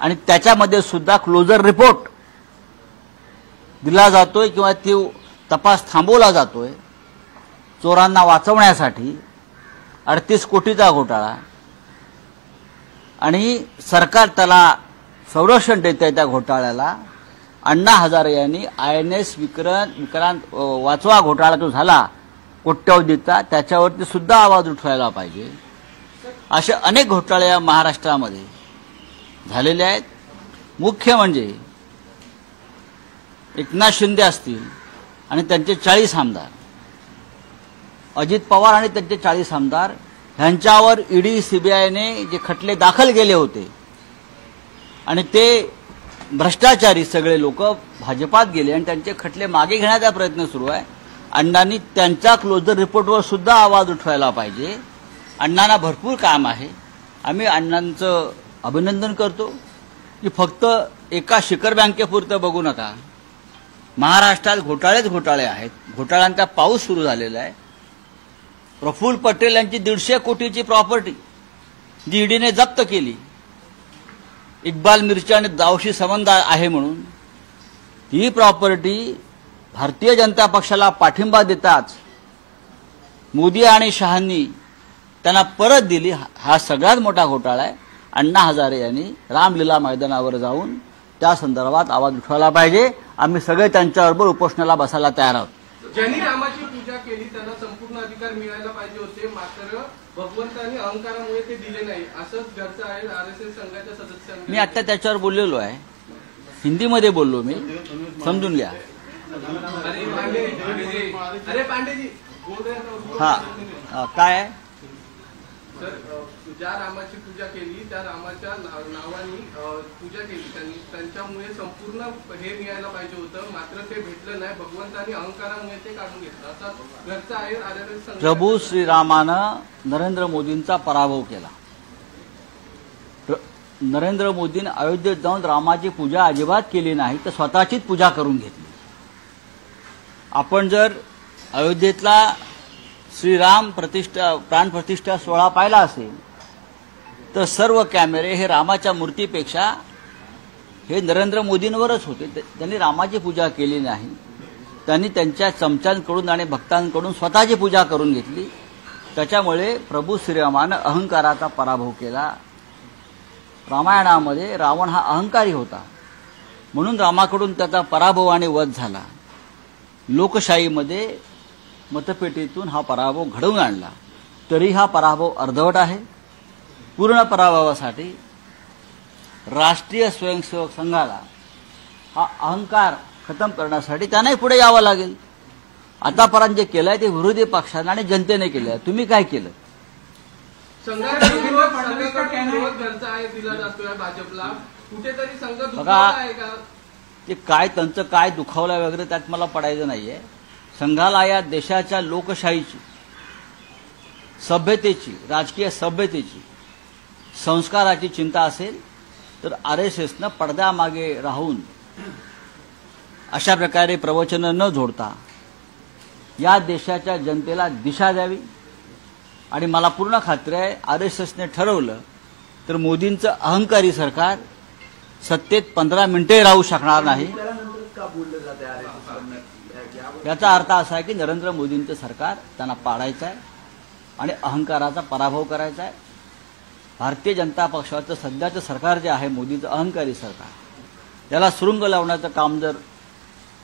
आणि त्याच्यामध्ये सुद्धा क्लोजर रिपोर्ट दिला जातोय किंवा ती तपास थांबवला जातोय चोरांना वाचवण्यासाठी 38 कोटीचा घोटाळा आणि सरकार त्याला संरक्षण देते त्या घोटाळ्याला. अण्णा हजारे यांनी INS विक्रांत वाचवा घोटाळा जो झाला कोट्यवधीचा त्याच्यावरती सुद्धा आवाज उठवायला पाहिजे. असे अनेक घोटाळे या महाराष्ट्रामध्ये झालेले आहेत. मुख्य म्हणजे एकनाथ शिंदे असतील आणि त्यांचे 40 आमदार, अजित पवार आणि त्यांचे 40 आमदार ह्यांच्यावर ईडी CBIने जे खटले दाखल केले होते आणि ते भ्रष्टाचारी सगळे लोक भाजपात गेले आणि त्यांचे खटले मागे घेण्याचा प्रयत्न सुरू आहे. अण्णांनी त्यांच्या क्लोजर रिपोर्टवर सुद्धा आवाज उठवायला पाहिजे. अण्णांना भरपूर काम आहे. आम्ही अण्णांचं अभिनंदन करतो की फक्त एका शिखर बँकेपुरतं बघू नका. महाराष्ट्रात घोटाळेच घोटाळे आहेत. घोटाळ्यांचा पाऊस सुरू झालेला आहे. प्रफुल्ल पटेल यांची 150 कोटीची प्रॉपर्टी जी ईडीने जप्त केली, इक्बाल मिर्ची आणि दाऊशी संबंध आहे म्हणून, ही प्रॉपर्टी भारतीय जनता पक्षाला पाठिंबा देताच मोदी आणि शहांनी त्यांना परत दिली. हा सगळ्यात मोठा घोटाळा आहे. अण्णा हजारे यांनी रामलीला मैदानावर जाऊन त्या संदर्भात आवाज उठवायला पाहिजे. आम्ही सगळे त्यांच्याबरोबर उपोषणाला बसायला तयार आहोत. ज्यांनी रामाची पूजा केली त्यांना संपूर्ण अधिकार मिळायला पाहिजे होते, मात्र भगवंतांनी अहंकारामुळे ते दिले नाही, असंच घरचं आहे RSS संघाच्या सदस्यांनी. मी आता त्याच्यावर बोललेलो आहे. हिंदीमध्ये बोललो मी, समजून घ्या. अरे पांडेजी बोल रहे हैं. हा काय आहे? सर, ज्या रामाची पूजा केली त्या रामाच्या नावाने पूजा केली त्यांच्यामुळे संपूर्ण हे मिळायला पाहिजे होतं, मात्र ते भेटलं नाही. भगवंतांनी अहंकारामुळे ते काढून घेतलं, असा घरचा आहे RSS संघ. प्रभू श्रीरामानं नरेंद्र मोदींचा पराभव केला. नरेंद्र मोदींनी अयोध्येत जाऊन रामाची पूजा अजिबात केली नाही, तर स्वतःचीच पूजा करून घेतली. आपण जर अयोध्येतला श्रीराम प्राण प्रतिष्ठा सोहळा पाहिला असेल तर सर्व कॅमेरे हे रामाच्या मूर्तीपेक्षा हे नरेंद्र मोदींवरच होते. त्यांनी रामाची पूजा केली नाही. त्यांनी त्यांच्या चमच्यांकडून आणि भक्तांकडून स्वतःची पूजा करून घेतली. त्याच्यामुळे प्रभू श्रीरामानं अहंकाराचा पराभव केला. रामायणामध्ये रावण हा अहंकारी होता, म्हणून रामाकडून त्याचा पराभव आणि वध झाला. लोकशाहीमध्ये मतपेटीतून हा पराभव घडवून आणला. तरी हा पराभव अर्धवट आहे. पूर्ण पराभवासाठी राष्ट्रीय स्वयंसेवक संघाला हा अहंकार खतम करण्यासाठी त्यांनाही पुढे यावं लागेल. आतापर्यंत जे केलंय ते विरोधी पक्षाने आणि जनतेने केलंय. तुम्ही काय केलं? संघाकडून घरचा आहे दिला जातोय भाजपला, कुठेतरी संघ बघा, आहे का? ते काय त्यांचं काय दुखावलं वगैरे त्यात मला पडायचं नाहीये. संघाला या देशाच्या लोकशाहीची, सभ्यतेची, राजकीय सभ्यतेची, संस्काराची चिंता असेल तर RSSनं पडद्यामागे राहून अशा प्रकारे प्रवचनं न जोडता या देशाच्या जनतेला दिशा द्यावी. आणि मला पूर्ण खात्री आहे RSSने ठरवलं तर मोदींचं अहंकारी सरकार सत्तेत 15 मिनिटे राहू शकणार नाही. याचा अर्थ असा आहे की नरेंद्र मोदींचं सरकार त्यांना पाडायचं आहे आणि अहंकाराचा पराभव करायचा आहे. भारतीय जनता पक्षाचं सध्याचं सरकार जे आहे, मोदीचं अहंकारी सरकार, त्याला सुरुंग लावण्याचं काम जर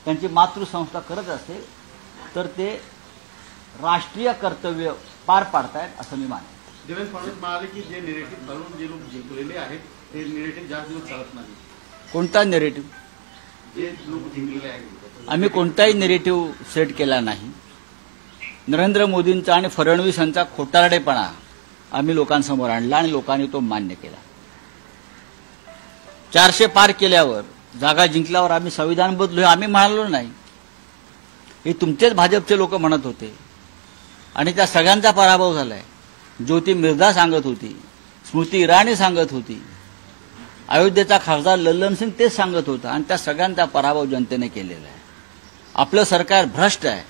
त्यांची मातृसंस्था करत असेल तर ते राष्ट्रीय कर्तव्य पार पाडतायत असं मी मानतो. देवेंद्र फडणवीस म्हणाले की जे निरेटिव्ह घालून जे लोक जिंकलेले आहेत ते निरेटिव्ह जास्त दिवस चालत नाही. कोणता नेरेटिव्ह? जे लोक जिंकलेले आहेत आम्ही कोणताही नेरेटिव्ह सेट केला नाही. नरेंद्र मोदींचा आणि फडणवीस यांचा खोटारडेपणा आम्ही लोकांसमोर आणला आणि लोकांनी तो मान्य केला. 400 पार केल्यावर, जागा जिंकल्यावर आम्ही संविधान बदलू हे आम्ही म्हणालो नाही. हे तुमचेच भाजपचे लोक म्हणत होते आणि त्या सगळ्यांचा पराभव झालाय. ज्योती मिर्झा सांगत होती, स्मृती इराणी सांगत होती, अयोध्येचा खासदार लल्लन सिंग तेच सांगत होता आणि त्या सगळ्यांचा पराभव जनतेने केलेला आहे. आपलं सरकार भ्रष्ट आहे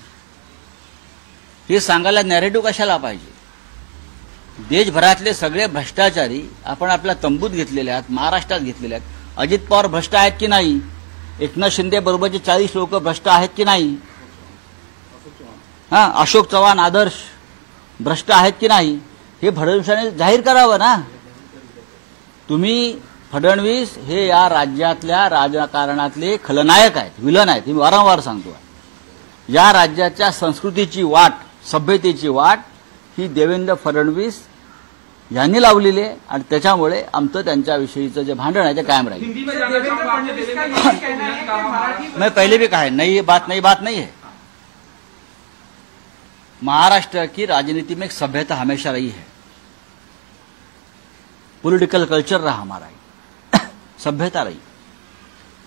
हे सांगायला नॅरेटिव्ह कशाला पाहिजे? देशभरातले सगळे भ्रष्टाचारी आपण आपल्या तंबूत घेतलेले आहेत, महाराष्ट्रात घेतलेले आहेत. अजित पवार भ्रष्ट आहेत की नाही? एकनाथ शिंदे बरोबरचे 40 लोक भ्रष्ट आहेत की नाही? अशोक चव्हाण आदर्श भ्रष्ट आहेत की नाही? हे फडणवीसांनी जाहीर करावं ना. तुम्ही फडणवीस हे या राज्यातल्या राजकारणातले खलनायक आहेत, विलन आहेत. मी वारंवार सांगतो, या राज्याच्या संस्कृतीची वाट, सभ्यतेची वाट ही देवेंद्र फडणवीस यांनी लावलेली आहे आणि त्याच्यामुळे आमचं त्यांच्याविषयीचं जे भांडण आहे ते कायम राहील. हिंदी में जानना चाहूंगा आपने देवेंद्र फडणवीस को विलन कहा। मैं पहले भी कहा है, नई बात नहीं है. महाराष्ट्र की राजनीति में एक सभ्यता हमेशा रही है, पॉलिटिकल कल्चर रहा हमारा, सभ्यता रही.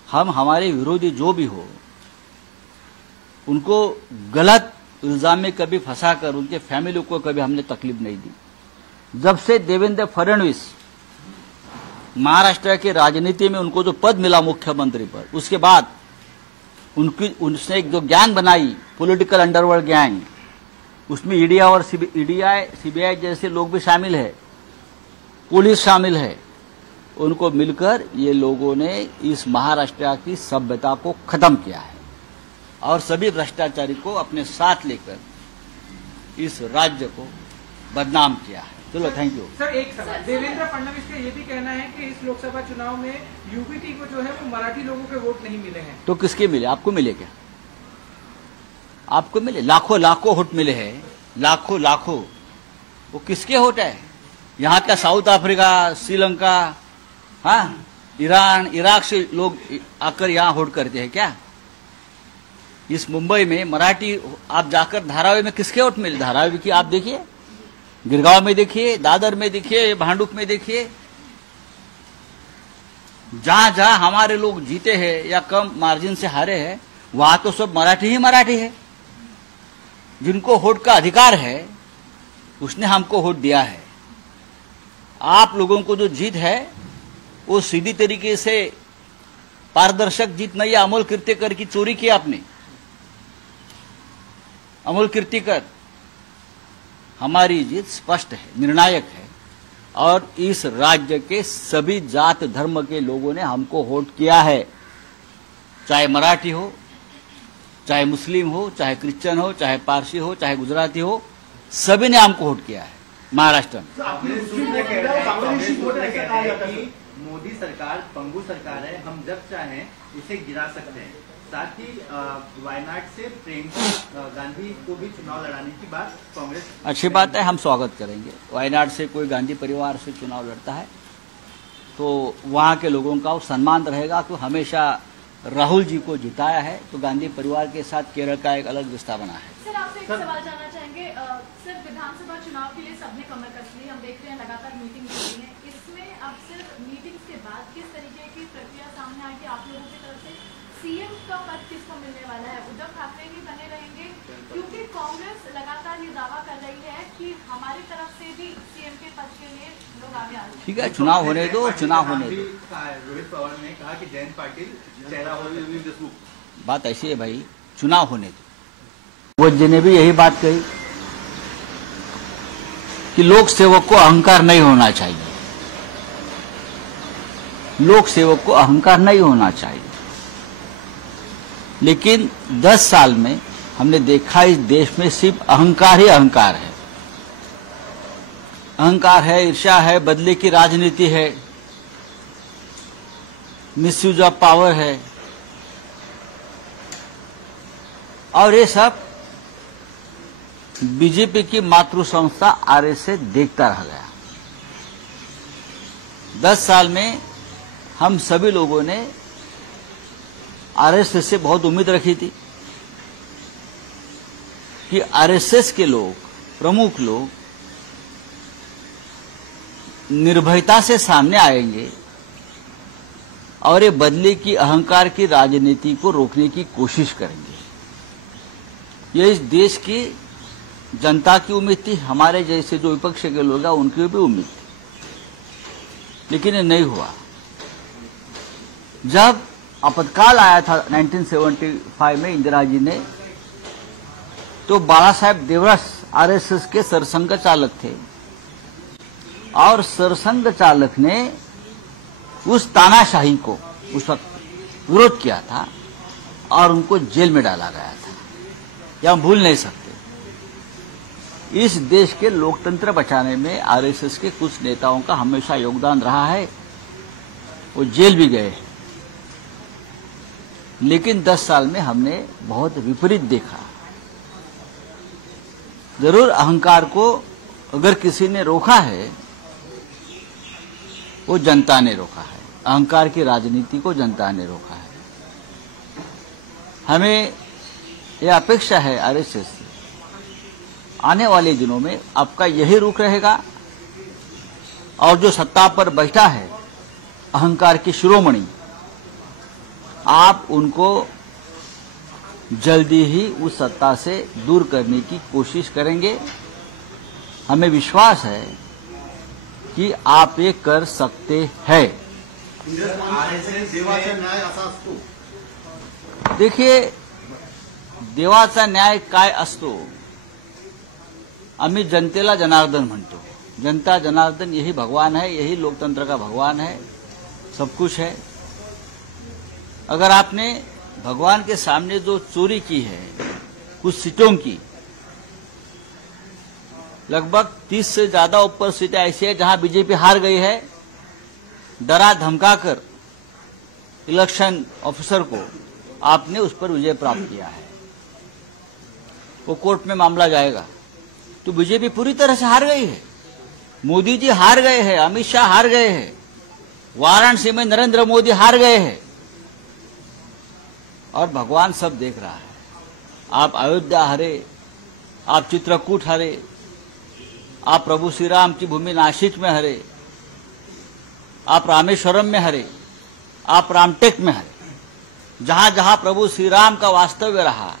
हम हमारे विरोधी जो भी हो उनको गलत इल्जाम में कभी फंसाकर उनके फैमिली को कभी हमने तकलीफ नहीं दी. जब से देवेंद्र फडणवीस महाराष्ट्र की राजनीति में उनको जो पद मिला मुख्यमंत्री पद, उसके बाद उसने एक जो गैंग बनाई, पॉलिटिकल अंडरवर्ल्ड गैंग, उसमें ईडी और सीबीआई जैसे लोग भी शामिल है, पुलिस शामिल है. उनको मिलकर ये लोगों ने इस महाराष्ट्र की सभ्यता को खत्म किया है और सभी भ्रष्टाचारी को अपने साथ लेकर इस राज्य को बदनाम किया है. चलो, थैंक यू. सर, एक सवाल. देवेंद्र फडणवीस का ये भी कहना है कि इस लोकसभा चुनाव में यूपीटी को जो है वो मराठी लोगों के वोट नहीं मिले हैं. तो किसके मिले? आपको मिले क्या? आपको मिले? लाखों वोट मिले हैं, लाखों. वो किसके वोट है? यहाँ का South Africa, Sri Lanka, Iran, Iraq से लोग आकर यहाँ वोट करते हैं क्या? इस मुंबई में मराठी, आप जाकर धारावी में किसके वोट मिले? धारावी की आप देखिए, गिरगांव में देखिए, दादर में देखिए, भांडुप में देखिए, जहां हमारे लोग जीते हैं या कम मार्जिन से हारे हैं, वहां तो सब मराठी ही मराठी है. जिनको वोट का अधिकार है उसने हमको वोट दिया है. आप लोगों को जो जीत है वो सीधी तरीके से पारदर्शक जीत नहीं है. अमोल कीर्तिकर की चोरी की आपने. अमोल कीर्तिकर, हमारी जीत स्पष्ट है, निर्णायक है और इस राज्य के सभी जात धर्म के लोगों ने हमको वोट किया है. चाहे मराठी हो, चाहे मुस्लिम हो, चाहे क्रिश्चियन हो, चाहे पारसी हो, चाहे गुजराती हो, सभी ने हमको वोट किया है महाराष्ट्र में. मोदी सरकार पंगु सरकार है, हम जब चाहें इसे गिरा सकते हैं. साथ ही वायनाड से प्रियंका गांधी को भी चुनाव लड़ाने की बात कांग्रेस. अच्छी बात है, हम स्वागत करेंगे. वायनाड से कोई गांधी परिवार से चुनाव लड़ता है तो वहां के लोगों का सम्मान रहेगा. तो हमेशा राहुल जी को जिताया है तो गांधी परिवार के साथ केरल का एक अलग रिश्ता बना है. सर, आपसे एक सवाल जानना चाहेंगे. सर, विधानसभा चुनाव के लिए सबने कमर कस ली, हम देख रहे हैं लगातार मीटिंग हो रही है. इसमें अब सिर्फ मीटिंग्स के बाद किस तरीके की प्रक्रिया सामने आएगी आप लोगों की तरफ से? सीएम का पद किसको मिलने वाला है? उद्धव ठाकरे ही बने रहेंगे? क्योंकि कांग्रेस लगातार ये दावा कर रही है कि हमारी तरफ से भी सीएम के पद के लिए लोग आगे आ रहे हैं. ठीक है, चुनाव होने दो, चुनाव होने दो. रोहित पवार ने कहा कि जयंत पाटिल चेहरा हो देशमुख. बात ऐसी है भाई, चुनाव होने दो. वो जी ने भी यही बात कही कि लोक सेवक को अहंकार नहीं होना चाहिए. लोक सेवक को अहंकार नहीं होना चाहिए. लेकिन 10 साल में हमने देखा इस देश में सिर्फ अहंकार ही अहंकार है. अहंकार है, ईर्ष्या है, बदले की राजनीति है, मिसयूज ऑफ पावर है और ये सब बीजेपी की मातृ संस्था आरएसएस देखता रह गया. 10 साल में हम सभी लोगों ने आरएसएस से बहुत उम्मीद रखी थी कि आरएसएस के लोग, प्रमुख लोग निर्भयता से सामने आएंगे और ये बदले की अहंकार की राजनीति को रोकने की कोशिश करेंगे. ये इस देश की जनता की उम्मीद थी, हमारे जैसे जो विपक्ष के लोग हैं उनकी भी उम्मीद थी, लेकिन ये नहीं हुआ. जब आपातकाल आया था 1975 में इंदिरा जी ने, तो बाला साहेब देवरस आरएसएस के सरसंघ चालक थे. और सरसंघ चालक ने उस तानाशाही को उस वक्त विरोध किया था और उनको जेल में डाला गया था। यह हम भूल नहीं सकते। इस देश के लोकतंत्र बचाने में आरएसएस के कुछ नेताओं का हमेशा योगदान रहा है। वो जेल भी गए, लेकिन 10 साल में हमने बहुत विपरीत देखा। जरूर अहंकार को अगर किसी ने रोका है, वो जनता ने रोका है। अहंकार की राजनीति को जनता ने रोका है। हमें यह अपेक्षा है आरएसएस से, आने वाले दिनों में आपका यही रुख रहेगा और जो सत्ता पर बैठा है अहंकार की शिरोमणि, आप उनको जल्दी ही उस सत्ता से दूर करने की कोशिश करेंगे। हमें विश्वास है कि आप ये कर सकते हैं। देवाचा न्याय असा असतो। देखिए, देवाचा न्याय काय असतो? आम्ही जनतेला जनार्दन म्हणतो। जनता जनार्दन यही भगवान है, यही लोकतंत्र का भगवान है, सब कुछ है। अगर आपने भगवान के सामने जो चोरी की है कुछ सीटों की, लगभग 30 से ज्यादा ऊपर सीटें ऐसी है जहां बीजेपी हार गई है। डरा धमकाकर इलेक्शन ऑफिसर को आपने उस पर विजय प्राप्त किया है। वो कोर्ट में मामला जाएगा। तो बीजेपी पूरी तरह से हार गई है। मोदी जी हार गए हैं, अमित शाह हार गए हैं, वाराणसी में नरेंद्र मोदी हार गए हैं और भगवान सब देख रहा है। आप अयोध्या हारे, आप चित्रकूट हारे, आप प्रभु श्री राम की भूमि नासिक में हारे, आप रामेश्वरम में हारे, आप रामटेक में हारे। जहां जहां प्रभु श्री राम का वास्तव्य रहा,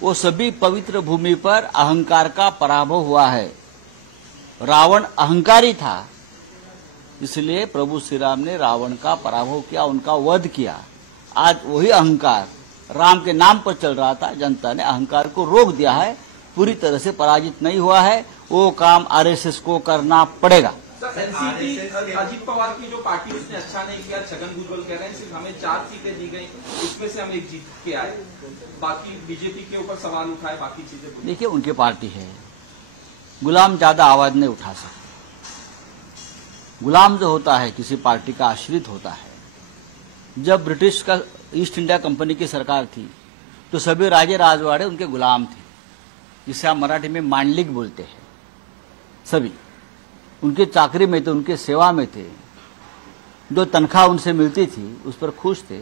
वो सभी पवित्र भूमि पर अहंकार का पराभव हुआ है। रावण अहंकारी था, इसलिए प्रभु श्री राम ने रावण का पराभव किया, उनका वध किया। आज वही अहंकार राम के नाम पर चल रहा था, जनता ने अहंकार को रोक दिया है, पूरी तरह से पराजित नहीं हुआ है। वो काम आरएसएस को करना पड़ेगा। एनसीपी अजीत पवार की जो पार्टी उसने अच्छा नहीं किया, छगन भुजबल कह रहे हैं सिर्फ हमें 4 सीटें दी गई, उसमें से हम एक जीत के आए, बाकी बीजेपी के ऊपर सवाल उठाए, बाकी चीजें। देखिए, उनकी पार्टी है, गुलाम ज्यादा आवाज नहीं उठा सकते। गुलाम जो होता है किसी पार्टी का आश्रित होता है। जब ब्रिटिश का ईस्ट इंडिया कंपनी की सरकार थी तो सभी राजे राजवाड़े उनके गुलाम थे, जिसे आप मराठी में मांडलिक बोलते हैं। सभी उनके चाकरी में थे, उनके सेवा में थे। जो तनख्वाह उनसे मिलती थी उस पर खुश थे।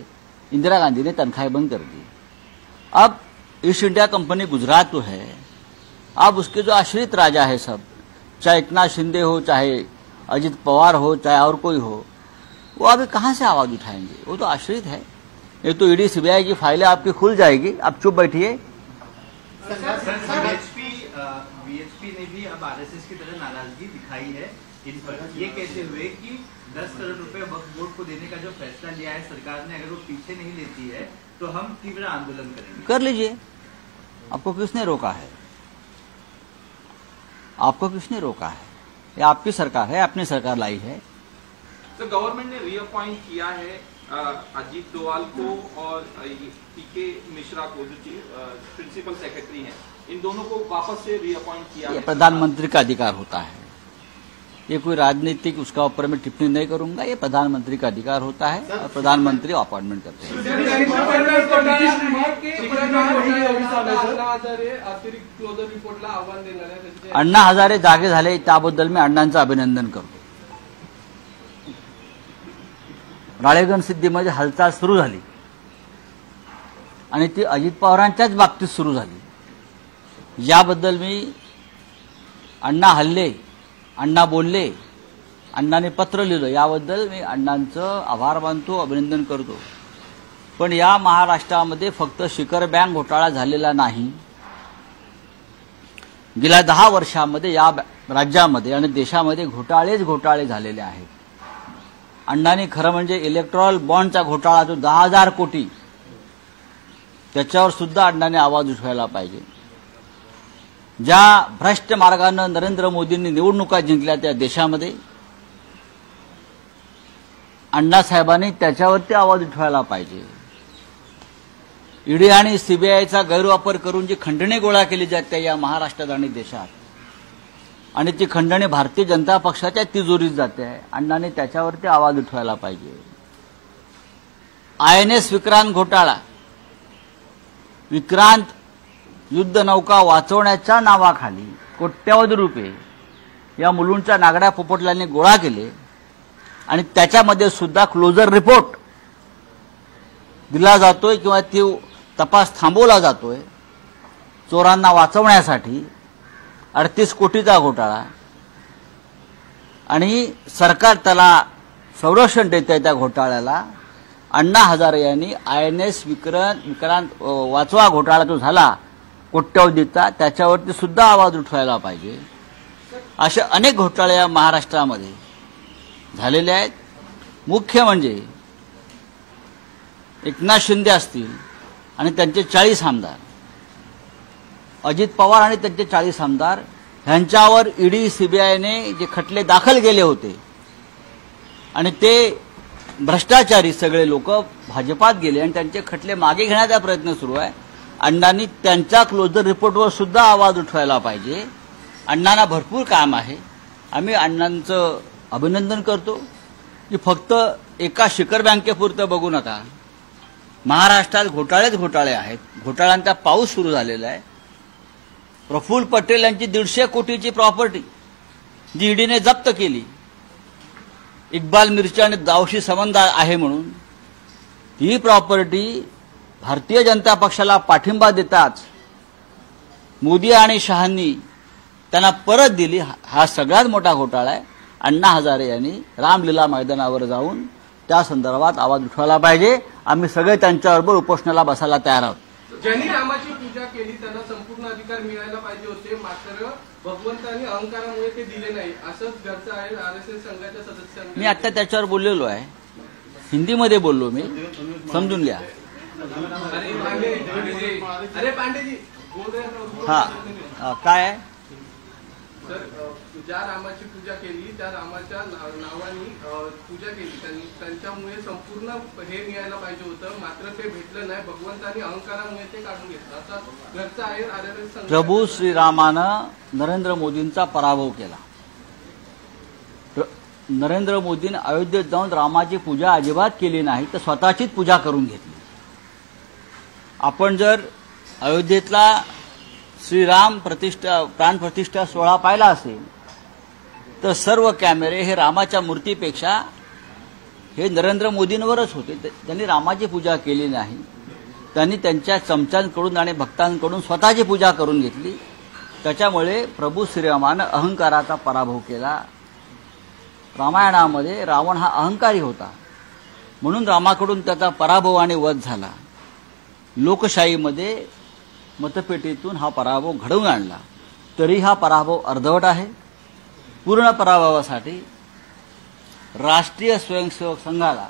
इंदिरा गांधी ने तनख्वाहें बंद कर दी। अब ईस्ट इंडिया कंपनी गुजरात तो है, अब उसके जो आश्रित राजा है सब, चाहे एकनाथ शिंदे हो, चाहे अजित पवार हो, चाहे और कोई हो, वो अभी कहां से आवाज उठाएंगे? वो तो आश्रित है। ये तो ईडी सीबीआई की फाइलें आपकी खुल जाएगी, आप चुप बैठिए। बीएचपी ने भी अब आरएसएस की तरह नाराजगी दिखाई है इन पर। ये कहते हुए कि 10 करोड़ रुपए वक्फ बोर्ड को देने का जो फैसला लिया है सरकार ने, अगर वो पीछे नहीं लेती है तो हम तीव्र आंदोलन करेंगे। कर लीजिए, आपको किसने रोका है? आपको किसने रोका है? ये आपकी सरकार है, आपने सरकार लाई है। तो गवर्नमेंट ने रीअपॉइंट किया है अजीत डोवाल को और पीके मिश्रा को, जो प्रिंसिपल सेक्रेटरी हैं, इन दोनों को वापस से रीअपॉइंट किया। ये प्रधानमंत्री का अधिकार होता है। ये कोई राजनीतिक उसका ऊपर में टिप्पणी नहीं करूंगा। ये प्रधानमंत्री का अधिकार होता है और प्रधानमंत्री अपॉइंटमेंट करते हैं। अण्णा हजारे जागे झाले त्याबद्दल मी अण्णांचं अभिनंदन करतो। राळेगण सिद्धीमध्ये हालचाल सुरू झाली आणि ती अजित पवारांच्याच बाबतीत सुरू झाली। याबद्दल मी अण्णा हल्ले, अण्णा बोलले, अण्णाने पत्र लिहिलं, याबद्दल मी अण्णांचं आभार मानतो, अभिनंदन करतो। पण या महाराष्ट्रामध्ये फक्त शिखर बँक घोटाळा झालेला नाही, गेल्या 10 वर्षांमध्ये या राज्यामध्ये आणि देशामध्ये घोटाळे झालेले आहेत। अण्णांनी खरं म्हणजे इलेक्ट्रॉल बॉन्डचा घोटाळा जो 10,000 कोटी, त्याच्यावर सुद्धा अण्णांनी आवाज उठवायला पाहिजे। ज्या भ्रष्ट मार्गानं नरेंद्र मोदींनी निवडणुका जिंकल्या त्या देशामध्ये अण्णासाहेबांनी त्याच्यावरती आवाज उठवायला पाहिजे. ईडी आणि सीबीआयचा गैरवापर करून जी खंडणी गोळा केली जाते या महाराष्ट्रात आणि देशात, आणि ती खंडणी भारतीय जनता पक्षाच्या तिजोरीत जाते आहे. अण्णांनी त्याच्यावरती आवाज उठवायला पाहिजे. INS विक्रांत घोटाळा, विक्रांत युद्धनौका वाचवण्याच्या नावाखाली कोट्यवधी रुपये या मुलुंडच्या नागड्या पोपटलांनी गोळा केले आणि त्याच्यामध्ये सुद्धा क्लोजर रिपोर्ट दिला जातोय किंवा ती तपास थांबवला जातोय चोरांना वाचवण्यासाठी. 38 कोटीचा घोटाळा आणि सरकार त्याला संरक्षण देत आहे त्या घोटाळ्याला. अण्णा हजारे यांनी INS विक्रांत वाचवा घोटाळा जो झाला कोट्यवधीचा, त्याच्यावरती सुद्धा आवाज उठवायला पाहिजे. असे अनेक घोटाळे या महाराष्ट्रामध्ये झालेले आहेत. मुख्य म्हणजे एकनाथ शिंदे असतील आणि त्यांचे 40 आमदार, अजित पवार आणि त्यांचे 40 आमदार, ह्यांच्यावर ईडी सीबीआयने जे खटले दाखल केले होते आणि ते भ्रष्टाचारी सगळे लोक भाजपात गेले आणि त्यांचे खटले मागे घेण्याचा प्रयत्न सुरू आहे. अण्णांनी त्यांच्या क्लोजर रिपोर्टवर सुद्धा आवाज उठवायला पाहिजे. अण्णांना भरपूर काम आहे. आम्ही अण्णांचं अभिनंदन करतो की फक्त एका शिखर बँकेपुरतं बघू नका. महाराष्ट्रात घोटाळे आहेत. घोटाळ्यांचा पाऊस सुरू झालेला आहे. प्रफुल्ल पटेल यांची 150 कोटीची प्रॉपर्टी जी ईडीने जप्त केली, इक्बाल मिर्ची आणि दाऊशी संबंध आहे म्हणून, ही प्रॉपर्टी भारतीय जनता पक्षाला पाठिंबा देताच मोदी आणि शहांनी त्यांना परत दिली. हा सगळ्यात मोठा घोटाळा आहे. अण्णा हजारे यांनी रामलीला मैदानावर जाऊन त्या संदर्भात आवाज उठवायला पाहिजे. आम्ही सगळे त्यांच्याबरोबर उपोषणाला बसायला तयार आहोत. ज्यांनी रामाची पूजा केली त्यांना संपूर्ण अधिकार मिळायला पाहिजे होते, मात्र भगवंतांनी अहंकारामुळे ते दिले नाही, असंच घरचं आहे RSS संघाच्या सदस्यांनी. मी आता त्याच्यावर बोललेलो आहे. हिंदीमध्ये बोललो मी, समजून घ्या. अरे पांडेजी बोल रहे हैं. हा काय आहे सर, ज्या रामाची पूजा केली त्या रामाच्या नावाने पूजा केली, त्यांच्यामुळे संपूर्ण हे मिळायला पाहिजे होतं, मात्र ते भेटलं नाही. भगवंतांनी अहंकारामुळे ते काढून घेतलं, असं घरचं आहे RSS संघ. प्रभू श्रीरामानं नरेंद्र मोदींचा पराभव केला. नरेंद्र मोदींनी अयोध्येत जाऊन रामाची पूजा अजिबात केली नाही, तर स्वतःचीच पूजा करून घेतली. आपण जर अयोध्येतला श्रीराम प्राणप्रतिष्ठा सोहळा पाहिला असेल तर सर्व कॅमेरे हे रामाच्या मूर्तीपेक्षा हे नरेंद्र मोदींवरच होते. त्यांनी रामाची पूजा केली नाही. त्यांनी त्यांच्या चमच्यांकडून आणि भक्तांकडून स्वतःची पूजा करून घेतली. त्याच्यामुळे प्रभू श्रीरामानं अहंकाराचा पराभव केला. रामायणामध्ये रावण हा अहंकारी होता, म्हणून रामाकडून त्याचा पराभव आणि वध झाला. लोकशाहीमध्ये मतपेटीतून हा पराभव घडवून आणला. तरी हा पराभव अर्धवट आहे. पूर्ण पराभवासाठी राष्ट्रीय स्वयंसेवक संघाला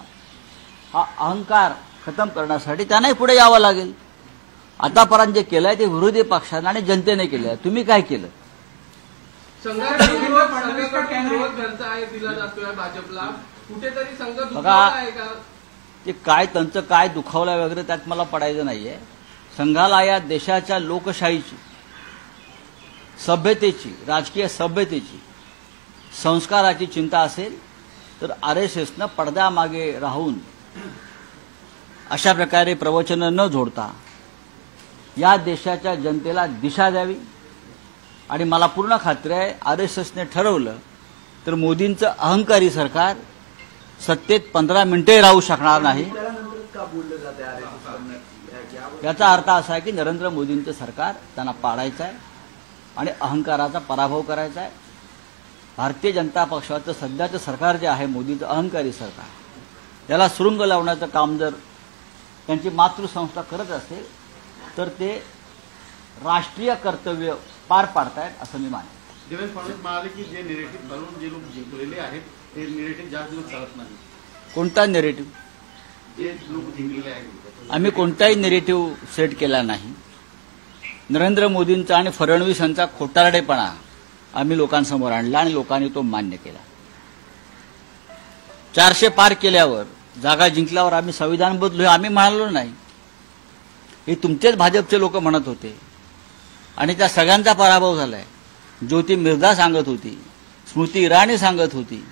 हा अहंकार खतम करण्यासाठी त्यांनाही पुढे यावं लागेल. आतापर्यंत जे केलंय ते विरोधी पक्षाने आणि जनतेने केलंय. तुम्ही काय केलं? संघाकडून विरोध घरचा आहे दिला जातोय भाजपला. कुठेतरी संघ दुखावला आहे का? ते काय त्यांचं काय दुखावलं वगैरे त्यात मला पडायचं नाहीये. संघाला या देशाच्या लोकशाहीची, सभ्यतेची, राजकीय सभ्यतेची, संस्काराची चिंता असेल तर RSSनं पडद्यामागे राहून अशा प्रकारे प्रवचनं न जोडता या देशाच्या जनतेला दिशा द्यावी. आणि मला पूर्ण खात्री आहे RSSने ठरवलं तर मोदींचं अहंकारी सरकार सत्तेत 15 मिनिटे राहू शकणार नाही. याचा अर्थ असा आहे की नरेंद्र मोदींचं सरकार त्यांना पाडायचं आहे आणि अहंकाराचा पराभव करायचा आहे. भारतीय जनता पक्षाचं सध्याचं सरकार जे आहे मोदीचं अहंकारी सरकार, त्याला सुरुंग लावण्याचं काम जर त्यांची मातृसंस्था करत असेल तर ते राष्ट्रीय कर्तव्य पार पाडतायत असं मी मानतो. देवेंद्र फडणवीस म्हणाले की जे निरेटिव्ह घालून जे लोक जिंकलेले आहेत ते निरेटिव्ह जास्त दिवस चालत नाही. कोणता नेरेटिव्ह? जे लोक जिंकलेले आहेत आम्ही कोणताही नेरेटिव्ह सेट केला नाही. नरेंद्र मोदींचा आणि फडणवीस यांचा खोटारडेपणा आम्ही लोकांसमोर आणला आणि लोकांनी तो मान्य केला. 400 पार केल्यावर, जागा जिंकल्यावर आम्ही संविधान बदलू हे आम्ही म्हणालो नाही. हे तुमचेच भाजपचे लोक म्हणत होते आणि त्या सगळ्यांचा पराभव झालाय. ज्योती मिर्झा सांगत होती, स्मृती इराणी सांगत होती,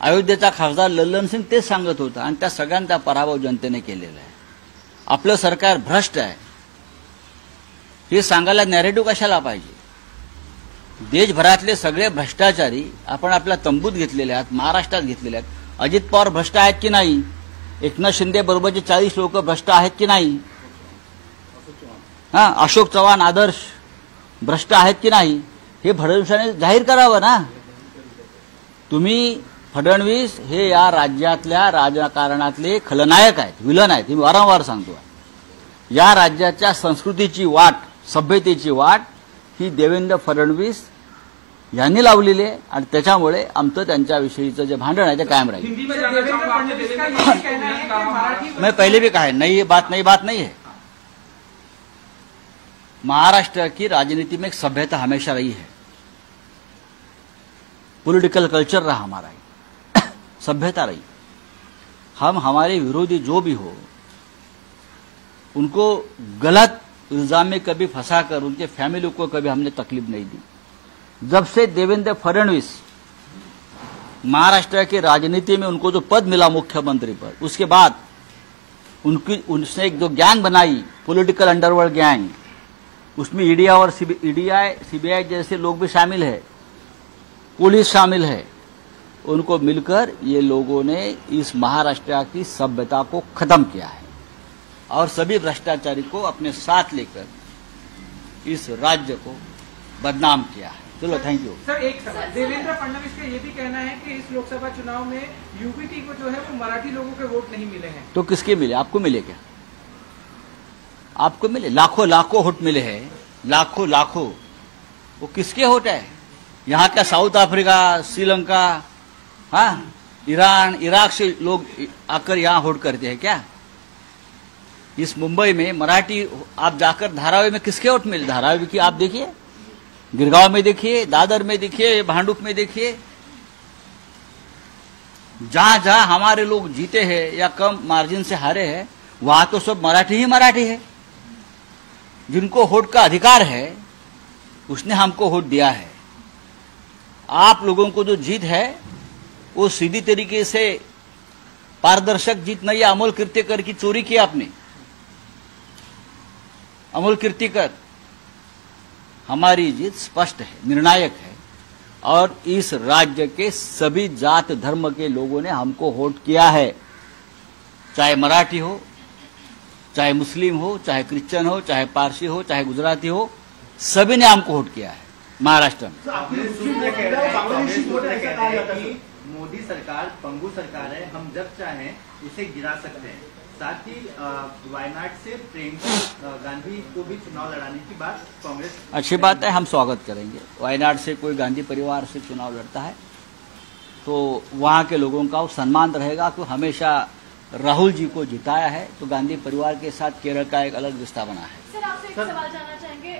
अयोध्येचा खासदार लल्लन सिंग तेच सांगत होता आणि त्या सगळ्यांचा पराभव जनतेने केलेला आहे. आपलं सरकार भ्रष्ट आहे हे सांगायला नॅरेटिव्ह कशाला पाहिजे? देशभरातले सगळे भ्रष्टाचारी आपण आपल्या तंबूत घेतलेले आहेत, महाराष्ट्रात घेतलेले आहेत. अजित पवार भ्रष्ट आहेत की नाही? एकनाथ शिंदे बरोबरचे 40 लोक भ्रष्ट आहेत की नाही? अशोक चव्हाण आदर्श भ्रष्ट आहेत की नाही? हे फडणवीसांनी जाहीर करावं ना. तुम्ही फडणवीस हे या राज्यातल्या राजकारणातले खलनायक आहेत, विलन आहेत. मी वारंवार सांगतो, या राज्याच्या संस्कृतीची वाट, सभ्यतेची वाट ही देवेंद्र फडणवीस यांनी लावलेली आहे आणि त्याच्यामुळे आमचं त्यांच्याविषयीचं जे भांडण आहे ते कायम राहील. हिंदी में जानना चाहूंगा आपने देवेंद्र फडणवीस को जिस कहा महाराष्ट्र मैं पहले भी कहा है, नई बात नहीं है. महाराष्ट्र की राजनीति में एक सभ्यता हमेशा रही है, पॉलिटिकल कल्चर रहा हमारा, सभ्यता रही. हम हमारे विरोधी जो भी हो उनको गलत इल्जाम में कभी फंसाकर उनके फैमिली को कभी हमने तकलीफ नहीं दी. जब से देवेंद्र फडणवीस महाराष्ट्र की राजनीति में उनको जो पद मिला मुख्यमंत्री पद, उसके बाद उसने एक जो गैंग बनाई, पॉलिटिकल अंडरवर्ल्ड गैंग, उसमें ईडी और सीबीआई जैसे लोग भी शामिल है, पुलिस शामिल है. उनको मिलकर ये लोगों ने इस महाराष्ट्र की सभ्यता को खत्म किया है और सभी भ्रष्टाचारी को अपने साथ लेकर इस राज्य को बदनाम किया है. चलो, थैंक यू. सर, एक सवाल. देवेंद्र फडणवीस का ये भी कहना है कि इस लोकसभा चुनाव में यूपीटी को जो है वो मराठी लोगों के वोट नहीं मिले हैं. तो किसके मिले? आपको मिले क्या? आपको मिले? लाखों वोट मिले हैं, लाखों. वो किसके वोट है? यहाँ का South Africa, Sri Lanka, Iran, Iraq से लोग आकर यहाँ वोट करते हैं क्या? इस मुंबई में मराठी, आप जाकर धारावी में किसके वोट मिले? धारावी की आप देखिए, गिरगांव में देखिए, दादर में देखिए, भांडुप में देखिए, जहां जहां हमारे लोग जीते हैं या कम मार्जिन से हारे हैं, वहां तो सब मराठी है. जिनको वोट का अधिकार है उसने हमको वोट दिया है. आप लोगों को जो जीत है वो सीधी तरीके से पारदर्शक जीत नहीं है. अमोल कीर्तिकर की चोरी की आपने. अमोल कीर्तिकर, हमारी जीत स्पष्ट है, निर्णायक है और इस राज्य के सभी जात धर्म के लोगों ने हमको वोट किया है. चाहे मराठी हो, चाहे मुस्लिम हो, चाहे क्रिश्चियन हो, चाहे पारसी हो, चाहे गुजराती हो, सभी ने हमको वोट किया है महाराष्ट्र में. मोदी सरकार पंगु सरकार है, हम जब चाहें इसे गिरा सकते हैं. साथ ही वायनाड से प्रियंका गांधी को भी चुनाव लड़ाने की बात कांग्रेस. अच्छी बात है, हम स्वागत करेंगे. वायनाड से कोई गांधी परिवार से चुनाव लड़ता है तो वहां के लोगों का सम्मान रहेगा कि हमेशा राहुल जी को जिताया है, तो गांधी परिवार के साथ केरल का एक अलग रिश्ता बना है. सर, आपसे एक सवाल जानना चाहेंगे.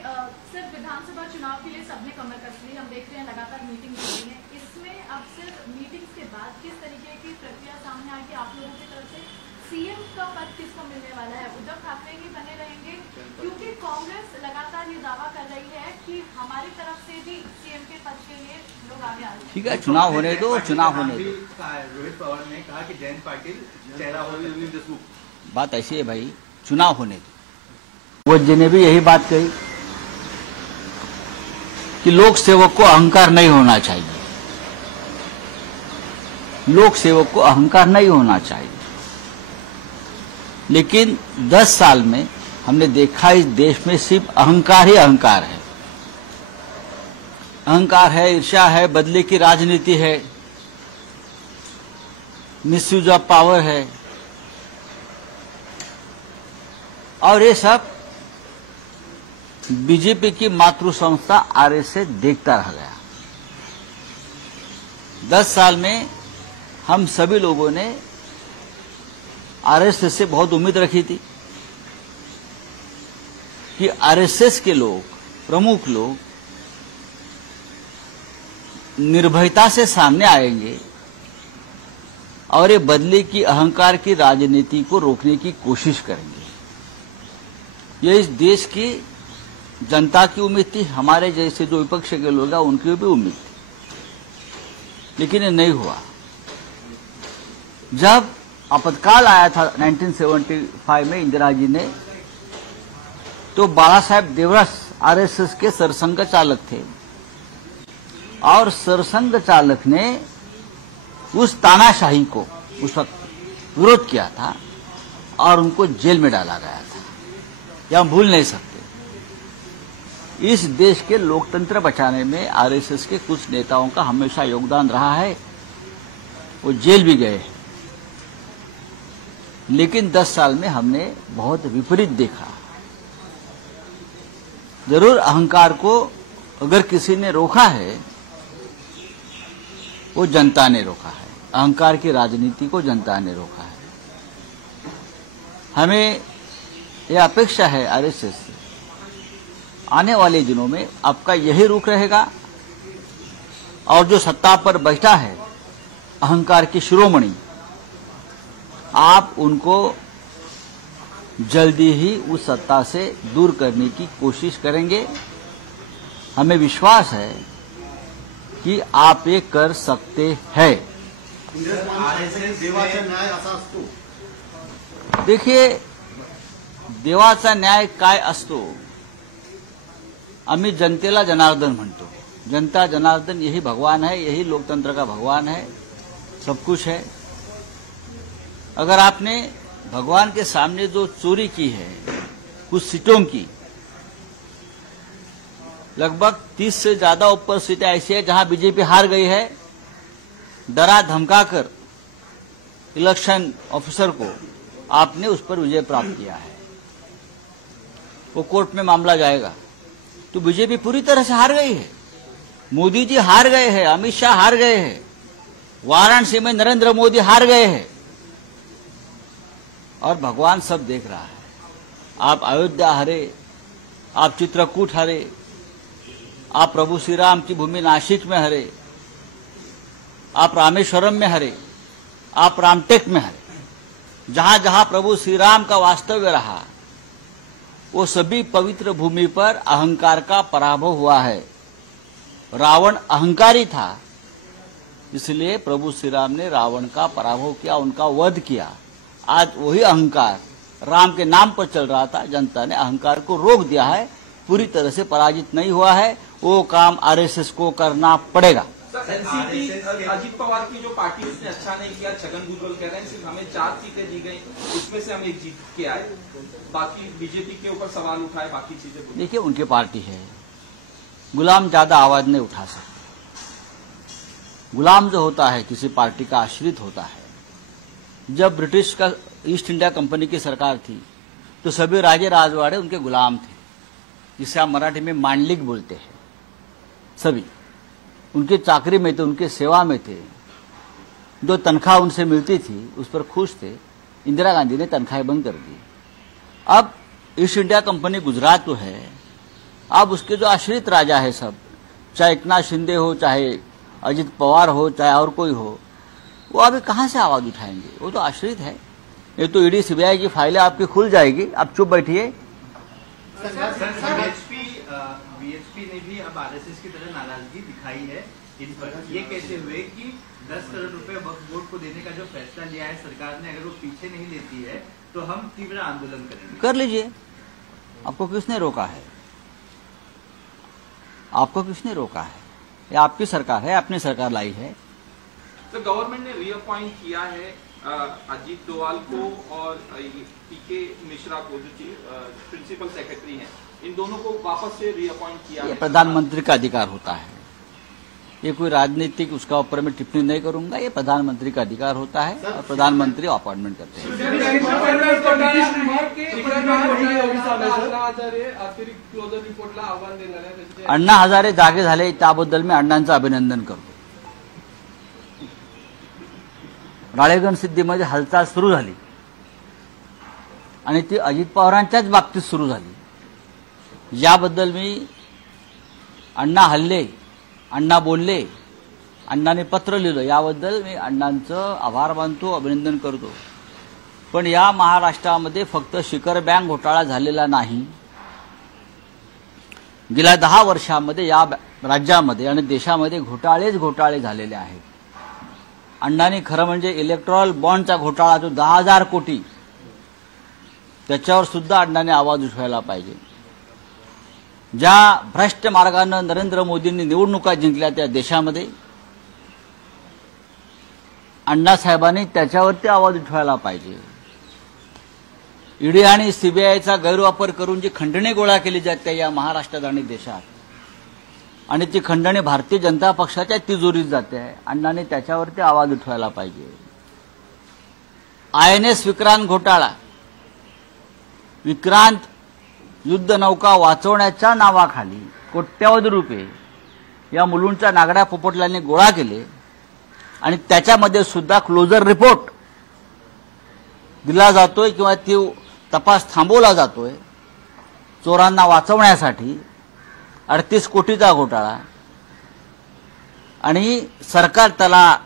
सर, विधानसभा चुनाव के लिए सबने कमर कस ली, हम देख रहे हैं लगातार मीटिंग हो रही है. इसमें अब सिर्फ मीटिंग्स के बाद किस तरीके की प्रक्रिया सामने आएगी आप लोगों की तरफ से? सीएम का पद किसको मिलने वाला है? उद्धव ठाकरे ही बने रहेंगे? क्योंकि कांग्रेस लगातार ये दावा कर रही है कि हमारी तरफ से भी सीएम के पद के लिए लोग आगे आ रहे हैं. ठीक है, चुनाव होने दो, चुनाव होने दो. रोहित पवार ने कहा कि जयंत पाटिल चेहरा हो सकते. बात ऐसी है भाई, चुनाव होने दो. वो जी ने भी यही बात कही कि लोक सेवक को अहंकार नहीं होना चाहिए. लोक सेवक को अहंकार नहीं होना चाहिए. लेकिन 10 साल में हमने देखा इस देश में सिर्फ अहंकार ही अहंकार है. अहंकार है, ईर्ष्या है, बदले की राजनीति है, मिसयूज ऑफ पावर है और ये सब बीजेपी की मातृ संस्था आरएसएस देखता रह गया. 10 साल में हम सभी लोगों ने आरएसएस से बहुत उम्मीद रखी थी. कि आरएसएस के लोग, प्रमुख लोग निर्भयता से सामने आएंगे और ये बदले की अहंकार की राजनीति को रोकने की कोशिश करेंगे। ये इस देश की जनता की उम्मीद थी, हमारे जैसे जो विपक्ष के लोग हैं उनकी भी उम्मीद थी, लेकिन ये नहीं हुआ। जब आपातकाल आया था 1975 में इंदिरा जी ने, तो बाला साहेब देवरस आरएसएस के सरसंघ चालक थे और सरसंघ चालक ने उस तानाशाही को उस वक्त विरोध किया था और उनको जेल में डाला गया था। यह हम भूल नहीं सकते। इस देश के लोकतंत्र बचाने में आरएसएस के कुछ नेताओं का हमेशा योगदान रहा है। वो जेल भी गए, लेकिन 10 साल में हमने बहुत विपरीत देखा। जरूर अहंकार को अगर किसी ने रोका है, वो जनता ने रोका है। अहंकार की राजनीति को जनता ने रोका है। हमें यह अपेक्षा है आरएसएस से, आने वाले दिनों में आपका यही रुख रहेगा और जो सत्ता पर बैठा है अहंकार की शिरोमणि, आप उनको जल्दी ही उस सत्ता से दूर करने की कोशिश करेंगे। हमें विश्वास है कि आप ये कर सकते हैं। देवाचा न्याय असा असतो। देखिए, देवाचा न्याय काय असतो, आम्ही जनतेला जनार्दन म्हणतो। जनता जनार्दन यही भगवान है, यही लोकतंत्र का भगवान है, सब कुछ है। अगर आपने भगवान के सामने जो चोरी की है कुछ सीटों की, लगभग 30 से ज्यादा ऊपर सीटें ऐसी है जहां बीजेपी हार गई है। डरा धमकाकर इलेक्शन ऑफिसर को आपने उस पर विजय प्राप्त किया है। वो कोर्ट में मामला जाएगा। तो बीजेपी पूरी तरह से हार गई है। मोदी जी हार गए हैं, अमित शाह हार गए हैं, वाराणसी में नरेंद्र मोदी हार गए हैं और भगवान सब देख रहा है। आप अयोध्या हारे, आप चित्रकूट हारे, आप प्रभु श्री राम की भूमि नासिक में हारे, आप रामेश्वरम में हारे, आप रामटेक में हारे। जहां जहां प्रभु श्री राम का वास्तव्य रहा, वो सभी पवित्र भूमि पर अहंकार का पराभव हुआ है। रावण अहंकारी था, इसलिए प्रभु श्री राम ने रावण का पराभव किया, उनका वध किया। आज वही अहंकार राम के नाम पर चल रहा था, जनता ने अहंकार को रोक दिया है, पूरी तरह से पराजित नहीं हुआ है। वो काम आरएसएस को करना पड़ेगा। एनसीपी अजीत पवार की जो पार्टी उसने अच्छा नहीं किया, छगन भुजबल कह रहे हैं सिर्फ हमें 4 सीटें दी गई, उसमें से हम एक जीत के आए, बाकी बीजेपी के ऊपर सवाल उठाए, बाकी चीजें। देखिए, उनकी पार्टी है, गुलाम ज्यादा आवाज नहीं उठा सकते। गुलाम जो होता है किसी पार्टी का आश्रित होता है। जब ब्रिटिश का ईस्ट इंडिया कंपनी की सरकार थी तो सभी राजे राजवाड़े उनके गुलाम थे, जिसे आप मराठी में मांडलिक बोलते हैं। सभी उनके चाकरी में थे, उनके सेवा में थे। जो तनख्वाह उनसे मिलती थी उस पर खुश थे। इंदिरा गांधी ने तनख्वाहें बंद कर दी। अब ईस्ट इंडिया कंपनी गुजरात तो है, अब उसके जो आश्रित राजा है सब, चाहे एकनाथ शिंदे हो, चाहे अजित पवार हो, चाहे और कोई हो, वो अभी कहां से आवाज उठाएंगे? वो तो आश्रित है। ये तो ईडी सीबीआई की फाइलें आपकी खुल जाएगी, आप चुप बैठिए। बीएचपी ने भी अब आरएसएस की तरह नाराजगी दिखाई है इन पर। ये कहते हुए कि 10 करोड़ रुपए वक्फ बोर्ड को देने का जो फैसला लिया है सरकार ने, अगर वो पीछे नहीं लेती है तो हम तीव्र आंदोलन करेंगे। कर लीजिए, आपको किसने रोका है? आपको किसने रोका है? ये आपकी सरकार है, अपनी सरकार लाई है। तो गवर्नमेंट ने रीअपॉइंट किया है अजीत डोवाल को और पीके मिश्रा को, जो प्रिंसिपल सेक्रेटरी हैं, इन दोनों को वापस से रीअपॉइंट किया है। ये प्रधानमंत्री का अधिकार होता है। ये कोई राजनीतिक उसका ऊपर में टिप्पणी नहीं करूंगा। ये प्रधानमंत्री का अधिकार होता है और प्रधानमंत्री अपॉइंटमेंट करते हैं। अण्णा हजारे जागे झाले त्याबद्दल मी अण्णांचं अभिनंदन करतो। राळेगण सिद्धीमध्ये हालचाल सुरू झाली आणि ती अजित पवारांच्याच बाबतीत सुरू झाली। याबद्दल मी अण्णा हल्ले, अण्णा बोलले, अण्णाने पत्र लिहिलं, याबद्दल मी अण्णांचं आभार मानतो, अभिनंदन करतो. पण या महाराष्ट्रामध्ये फक्त शिखर बँक घोटाळा झालेला नाही. गेल्या 10 वर्षामध्ये या राज्यामध्ये आणि देशामध्ये घोटाळे झालेले आहेत. अण्णांनी खरं म्हणजे इलेक्ट्रॉल बॉन्डचा घोटाळा जो 10,000 कोटी, त्याच्यावर सुद्धा अण्णांनी आवाज उठवायला पाहिजे. ज्या भ्रष्ट मार्गानं नरेंद्र मोदींनी निवडणुका जिंकल्या त्या देशामध्ये अण्णासाहेबांनी त्याच्यावरती आवाज उठवायला पाहिजे. ईडी आणि सीबीआयचा गैरवापर करून जी खंडणी गोळा केली जाते या महाराष्ट्रात आणि देशात, आणि ती खंडणी भारतीय जनता पक्षाच्या तिजोरीत जाते, अण्णांनी त्याच्यावरती आवाज उठवायला पाहिजे. INS विक्रांत घोटाळा, विक्रांत युद्धनौका वाचवण्याच्या नावाखाली कोट्यवधी रुपये या मुलुंडच्या नागड्या पोपटल्यांनी गोळा केले आणि त्याच्यामध्ये सुद्धा क्लोजर रिपोर्ट दिला जातोय किंवा ती तपास थांबवला जातोय चोरांना वाचवण्यासाठी. 38 कोटीचा घोटाळा आणि सरकार त्याला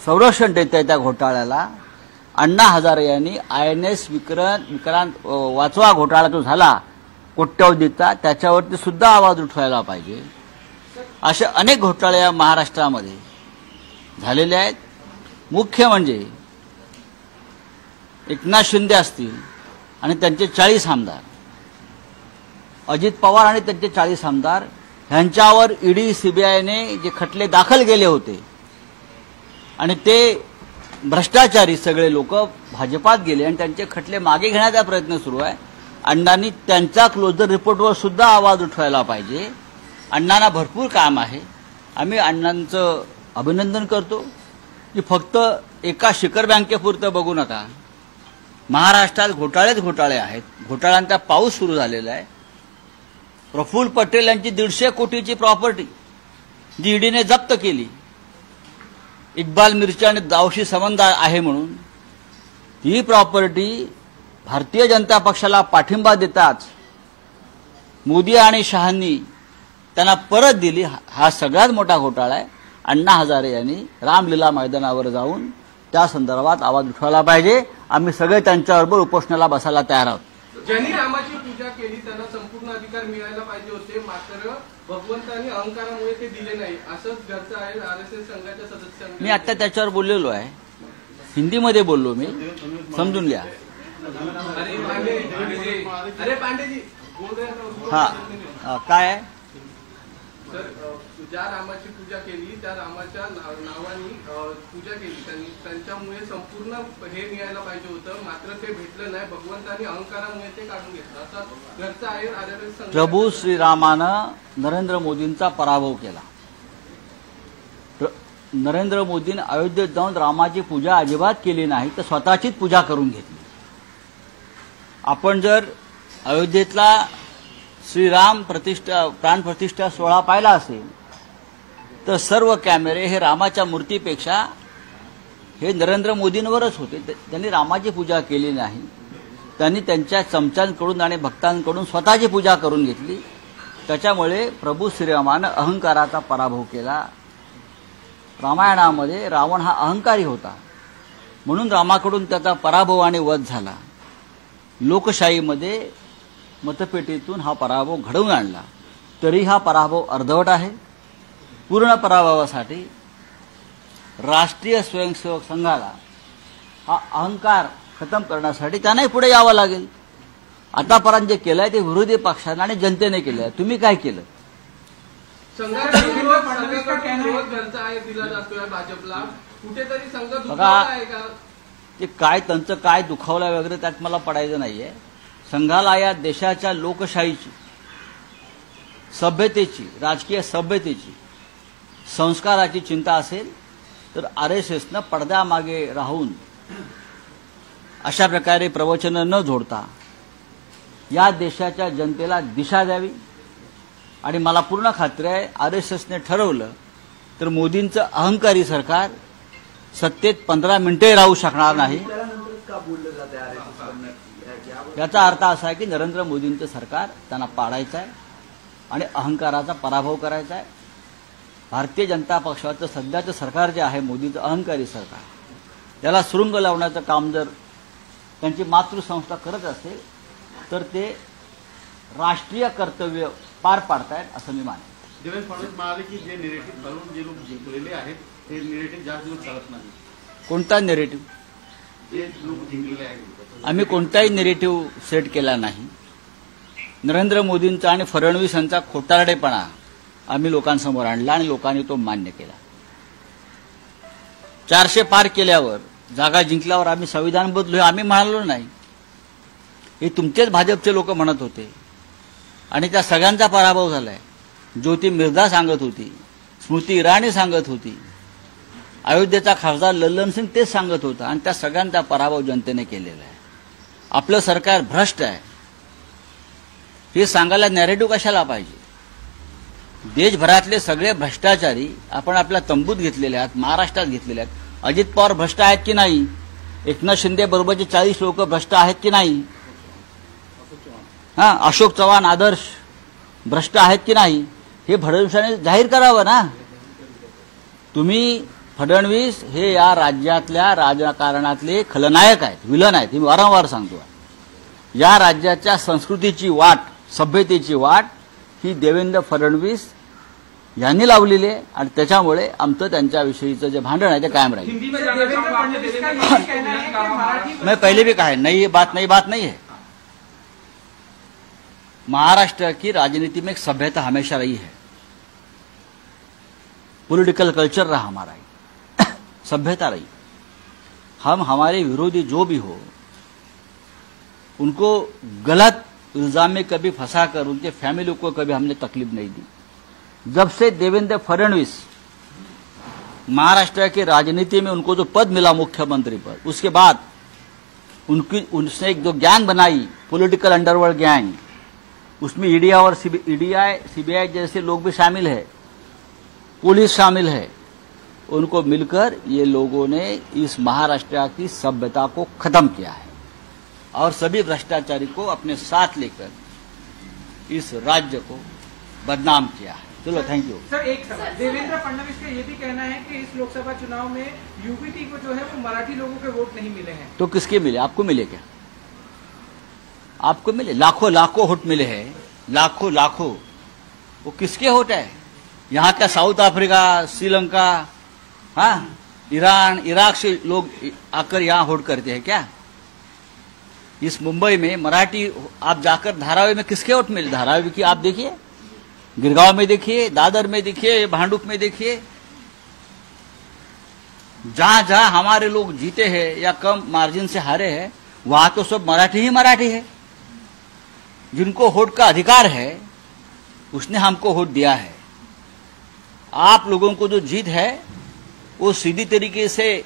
संरक्षण देत आहे त्या घोटाळ्याला. अण्णा हजारे यांनी INS विक्रांत वाचवा घोटाळा जो झाला कोट्यवधीचा, त्याच्यावरती सुद्धा आवाज उठवायला पाहिजे. असे अनेक घोटाळे या महाराष्ट्रामध्ये झालेले आहेत. मुख्य म्हणजे एकनाथ शिंदे असतील आणि त्यांचे 40 आमदार, अजित पवार आणि त्यांचे 40 आमदार, ह्यांच्यावर ईडी सीबीआयने जे खटले दाखल केले होते आणि ते भ्रष्टाचारी सगळे लोक भाजपात गेले आणि त्यांचे खटले मागे घेण्याचा प्रयत्न सुरू आहे. अण्णांनी त्यांच्या क्लोजर रिपोर्टवर सुद्धा आवाज उठवायला पाहिजे. अण्णांना भरपूर काम आहे. आम्ही अण्णांचं अभिनंदन करतो की फक्त एका शिखर बँकेपुरतं बघू नका. महाराष्ट्रात घोटाळे आहेत. घोटाळ्यांचा पाऊस सुरू झालेला आहे. प्रफुल्ल पटेल यांची 150 कोटीची प्रॉपर्टी जी ईडीने जप्त केली, इक्बाल मिर्ची आणि दाऊशी संबंध आहे म्हणून, ही प्रॉपर्टी भारतीय जनता पक्षाला पाठिंबा देताच मोदी आणि शहांनी त्यांना परत दिली. हा सगळ्यात मोठा घोटाळा आहे. अण्णा हजारे यांनी रामलीला मैदानावर जाऊन त्या संदर्भात आवाज उठवायला पाहिजे. आम्ही सगळे त्यांच्याबरोबर उपोषणाला बसायला तयार आहोत. ज्यांनी रामाची पूजा केली त्यांना संपूर्ण अधिकार मिळायला पाहिजे होते, मात्र भगवंतांनी अहंकारामुळे ते दिले नाही, असंच घरचं आहे RSS संघाच्या सदस्यांनी. मी आता त्याच्यावर बोललेलो आहे, हिंदीमध्ये बोललो मी, समजून घ्या. अरे पांडेजी बोल रहे हैं. हा काय आहे? सर, ज्या रामाची पूजा केली त्या रामाच्या नावानी पूजा केली त्यांच्यामुळे संपूर्ण हे मिळायला पाहिजे होतं, मात्र ते भेटलं नाही. भगवंतांनी अहंकारामुळे ते काढून घेतलं, असं घरचं आहे RSS संघ. प्रभू श्रीरामानं नरेंद्र मोदींचा पराभव केला. नरेंद्र मोदींनी अयोध्येत जाऊन रामाची पूजा अजिबात केली नाही, तर स्वतःचीच पूजा करून घेतली. आपण जर अयोध्येतला श्रीराम प्राण प्रतिष्ठा सोहळा पाहिला असेल तर सर्व कॅमेरे हे रामाच्या मूर्तीपेक्षा हे नरेंद्र मोदींवरच होते. त्यांनी रामाची पूजा केली नाही. त्यांनी त्यांच्या चमच्यांकडून आणि भक्तांकडून स्वतःची पूजा करून घेतली. त्याच्यामुळे प्रभू श्रीरामानं अहंकाराचा पराभव केला. रामायणामध्ये रावण हा अहंकारी होता, म्हणून रामाकडून त्याचा पराभव आणि वध झाला. लोकशाहीमध्ये मतपेटीतून हा पराभव घडवून आणला. तरी हा पराभव अर्धवट आहे. पूर्ण पराभवासाठी राष्ट्रीय स्वयंसेवक संघाला हा अहंकार खतम करण्यासाठी त्यांनाही पुढे यावं लागेल. आतापर्यंत जे केलंय ते विरोधी पक्षाने आणि जनतेने केलंय. तुम्ही काय केलं? संघाकडून विरोध घरचा आहे दिला जातोय भाजपला, कुठेतरी संघ दुखावला आहे का? ते काय त्यांचं काय दुखावलं वगैरे त्यात मला पडायचं नाहीये. संघाला या देशाच्या लोकशाहीची, सभ्यतेची, राजकीय सभ्यतेची, संस्काराची चिंता असेल तर RSSनं पडद्यामागे राहून अशा प्रकारे प्रवचनं न जोडता या देशाच्या जनतेला दिशा द्यावी. आणि मला पूर्ण खात्री आहे RSSने ठरवलं तर मोदींचं अहंकारी सरकार सत्तेत 15 मिनिटे राहू शकणार नाही. याचा अर्थ असा आहे की नरेंद्र मोदींचं सरकार त्यांना पाडायचं आहे. आणि अहंकाराचा पराभव करायचा आहे. भारतीय जनता पक्षाचं सध्याचं सरकार जे आहे, मोदीचं अहंकारी सरकार, त्याला सुरुंग लावण्याचं काम जर त्यांची मातृसंस्था करत असेल तर ते राष्ट्रीय कर्तव्य पार पाडतायत असं मी मानतो. देवेंद्र फडणवीस म्हणाले की जे निरेटिव्ह करून जे लोक जिंकलेले आहेत ते निरेटिव्ह जास्त दिवस चालत नाही. कोणता नेरेटिव्ह? जे लोक जिंकलेले आहेत आम्ही कोणताही नेरेटिव्ह सेट केला नाही. नरेंद्र मोदींचा आणि फडणवीस यांचा खोटारडेपणा आम्ही लोकांसमोर आणला आणि लोकांनी तो मान्य केला. 400 पार केल्यावर, जागा जिंकल्यावर आम्ही संविधान बदलू आम्ही म्हणालो नाही. हे तुमचेच भाजपचे लोक म्हणत होते आणि त्या सगळ्यांचा पराभव झालाय. ज्योती मिर्झा सांगत होती, स्मृती इराणी सांगत होती, अयोध्येचा खासदार लल्लन सिंग तेच सांगत होता आणि त्या सगळ्यांचा पराभव जनतेने केलेला आहे. आपलं सरकार भ्रष्ट आहे हे सांगायला नॅरेटिव्ह कशाला पाहिजे? देशभरातले सगळे भ्रष्टाचारी आपण आपल्या तंबूत घेतलेले आहेत, महाराष्ट्रात घेतलेले आहेत. अजित पवार भ्रष्ट आहेत की नाही? एकनाथ शिंदे बरोबरचे 40 लोक भ्रष्ट आहेत की नाही? अशोक चव्हाण आदर्श भ्रष्ट आहेत की नाही? हे फडणवीसांनी जाहीर करावं ना. तुम्ही फडणवीस हे या राज्यातल्या राजकारणातले खलनायक आहेत, विलन आहेत. हे वारंवार सांगतो. या राज्याच्या संस्कृतीची वाट, सभ्यतेची वाट ही देवेंद्र फडणवीस यांनी लावलेली आहे आणि त्याच्यामुळे आमचं त्यांच्याविषयीचं जे भांडण आहे ते कायम राहील. हिंदी में जानना चाहूंगा आपने देवेंद्र फडणवीस को विलन कहा. मैं पहले भी कहा है, नई बात नहीं है. महाराष्ट्र की राजनीति में एक सभ्यता हमेशा रही है. पॉलिटिकल कल्चर रहा हमारा, सभ्यता रही. हम हमारे विरोधी जो भी हो उनको गलत इल्जाम में कभी फंसाकर उनके फैमिली को कभी हमने तकलीफ नहीं दी. जब से देवेंद्र फडणवीस महाराष्ट्र की राजनीति में उनको जो पद मिला मुख्यमंत्री पद, उसके बाद उनसे एक जो गैंग बनाई, पॉलिटिकल अंडरवर्ल्ड गैंग, उसमें ईडी और सीबीआई जैसे लोग भी शामिल है, पुलिस शामिल है. उनको मिलकर ये लोगों ने इस महाराष्ट्र की सभ्यता को खत्म किया है और सभी भ्रष्टाचारी को अपने साथ लेकर इस राज्य को बदनाम किया है. चलो, थैंक यू. सर, एक सवाल. देवेंद्र फडणवीस का ये भी कहना है कि इस लोकसभा चुनाव में यूपीटी को जो है वो मराठी लोगों के वोट नहीं मिले हैं. तो किसके मिले? आपको मिले क्या? आपको मिले? लाखों वोट मिले हैं, लाखों. वो किसके वोट है? यहाँ का South Africa, Sri Lanka, Iran, Iraq से लोग आकर यहाँ वोट करते हैं क्या? इस मुंबई में मराठी, आप जाकर धारावी में किसके वोट मिले? धारावी की आप देखिए, गिरगांव में देखिए, दादर में देखिए, भांडुप में देखिए. जहां जहां हमारे लोग जीते हैं या कम मार्जिन से हारे हैं वहां तो सब मराठी ही मराठी है. जिनको वोट का अधिकार है उसने हमको वोट दिया है. आप लोगों को जो जीत है वो सीधी तरीके से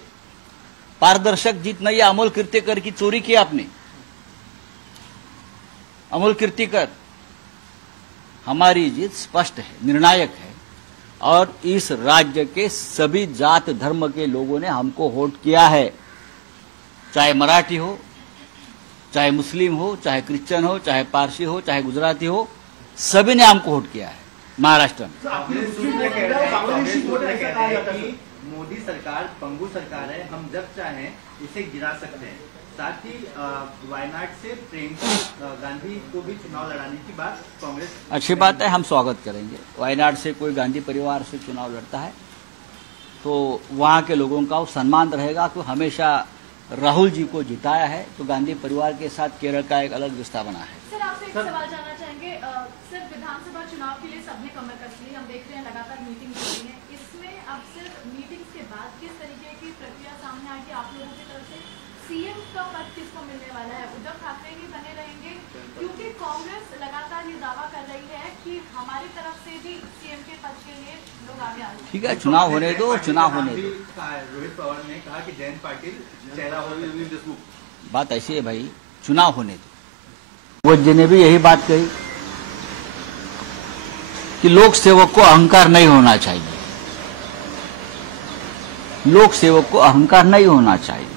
पारदर्शक जीत नहीं है. अमोल कीर्तिकर की चोरी की आपने. अमोल कीर्तिकर, हमारी जीत स्पष्ट है, निर्णायक है और इस राज्य के सभी जात धर्म के लोगों ने हमको वोट किया है. चाहे मराठी हो, चाहे मुस्लिम हो, चाहे क्रिश्चियन हो, चाहे पारसी हो, चाहे गुजराती हो, सभी ने हमको वोट किया है महाराष्ट्र में. मोदी सरकार पंगु सरकार है, हम जब चाहें इसे गिरा सकते हैं. साथ ही वायनाड से प्रियंका गांधी को भी चुनाव लड़ाने की बात कांग्रेस. अच्छी बात है, हम स्वागत करेंगे. वायनाड से कोई गांधी परिवार से चुनाव लड़ता है तो वहां के लोगों का सम्मान रहेगा. तो हमेशा राहुल जी को जिताया है तो गांधी परिवार के साथ केरल का एक अलग रिश्ता बना है. सर, आपसे एक सवाल जानना चाहेंगे. सर, विधानसभा चुनाव के लिए सबने कमर कस ली. हम देख रहे हैं लगातार मीटिंग हो रही है. इसमें अब सिर्फ मीटिंग्स के बाद किस तरीके की प्रक्रिया सामने आएगी आप लोगों की तरफ से? सीएम का पद किसको मिलने वाला है? उद्धव ठाकरे ही बने रहेंगे? क्योंकि कांग्रेस लगातार ये दावा कर रही है कि हमारी तरफ से भी सीएम के पद के लिए लोग आगे आ रहे हैं. ठीक है, चुनाव होने दो, चुनाव होने दो. रोहित पवार ने कहा कि जयंत पाटिल चेहरा होगा. बात ऐसी है भाई, चुनाव होने दो. वो जी ने भी यही बात कही कि लोक सेवक को अहंकार नहीं होना चाहिए. लोक सेवक को अहंकार नहीं होना चाहिए.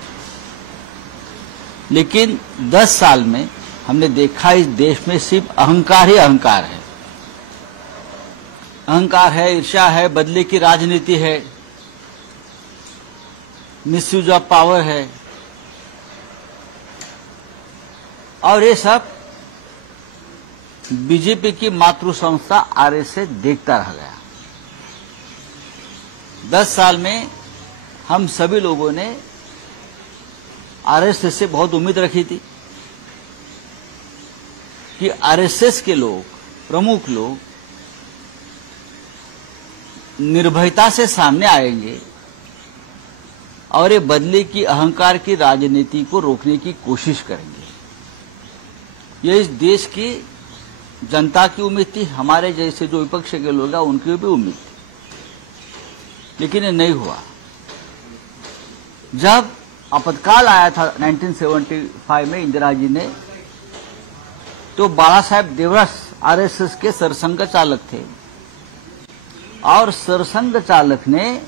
लेकिन 10 साल में हमने देखा इस देश में सिर्फ अहंकार ही अहंकार है. अहंकार है, ईर्ष्या है, बदले की राजनीति है, मिसयूज ऑफ पावर है, और ये सब बीजेपी की मातृ संस्था आरएसएस देखता रह गया। 10 साल में हम सभी लोगों ने आरएसएस से बहुत उम्मीद रखी थी कि आरएसएस के लोग, प्रमुख लोग निर्भयता से सामने आएंगे और ये बदले की अहंकार की राजनीति को रोकने की कोशिश करेंगे। ये इस देश की जनता की उम्मीद थी, हमारे जैसे जो विपक्ष के लोग हैं उनकी भी उम्मीद थी, लेकिन ये नहीं हुआ। जब आपातकाल आया था 1975 में इंदिरा जी ने, तो बाला साहेब देवरस आरएसएस के सरसंघ चालक थे और सरसंघ चालक ने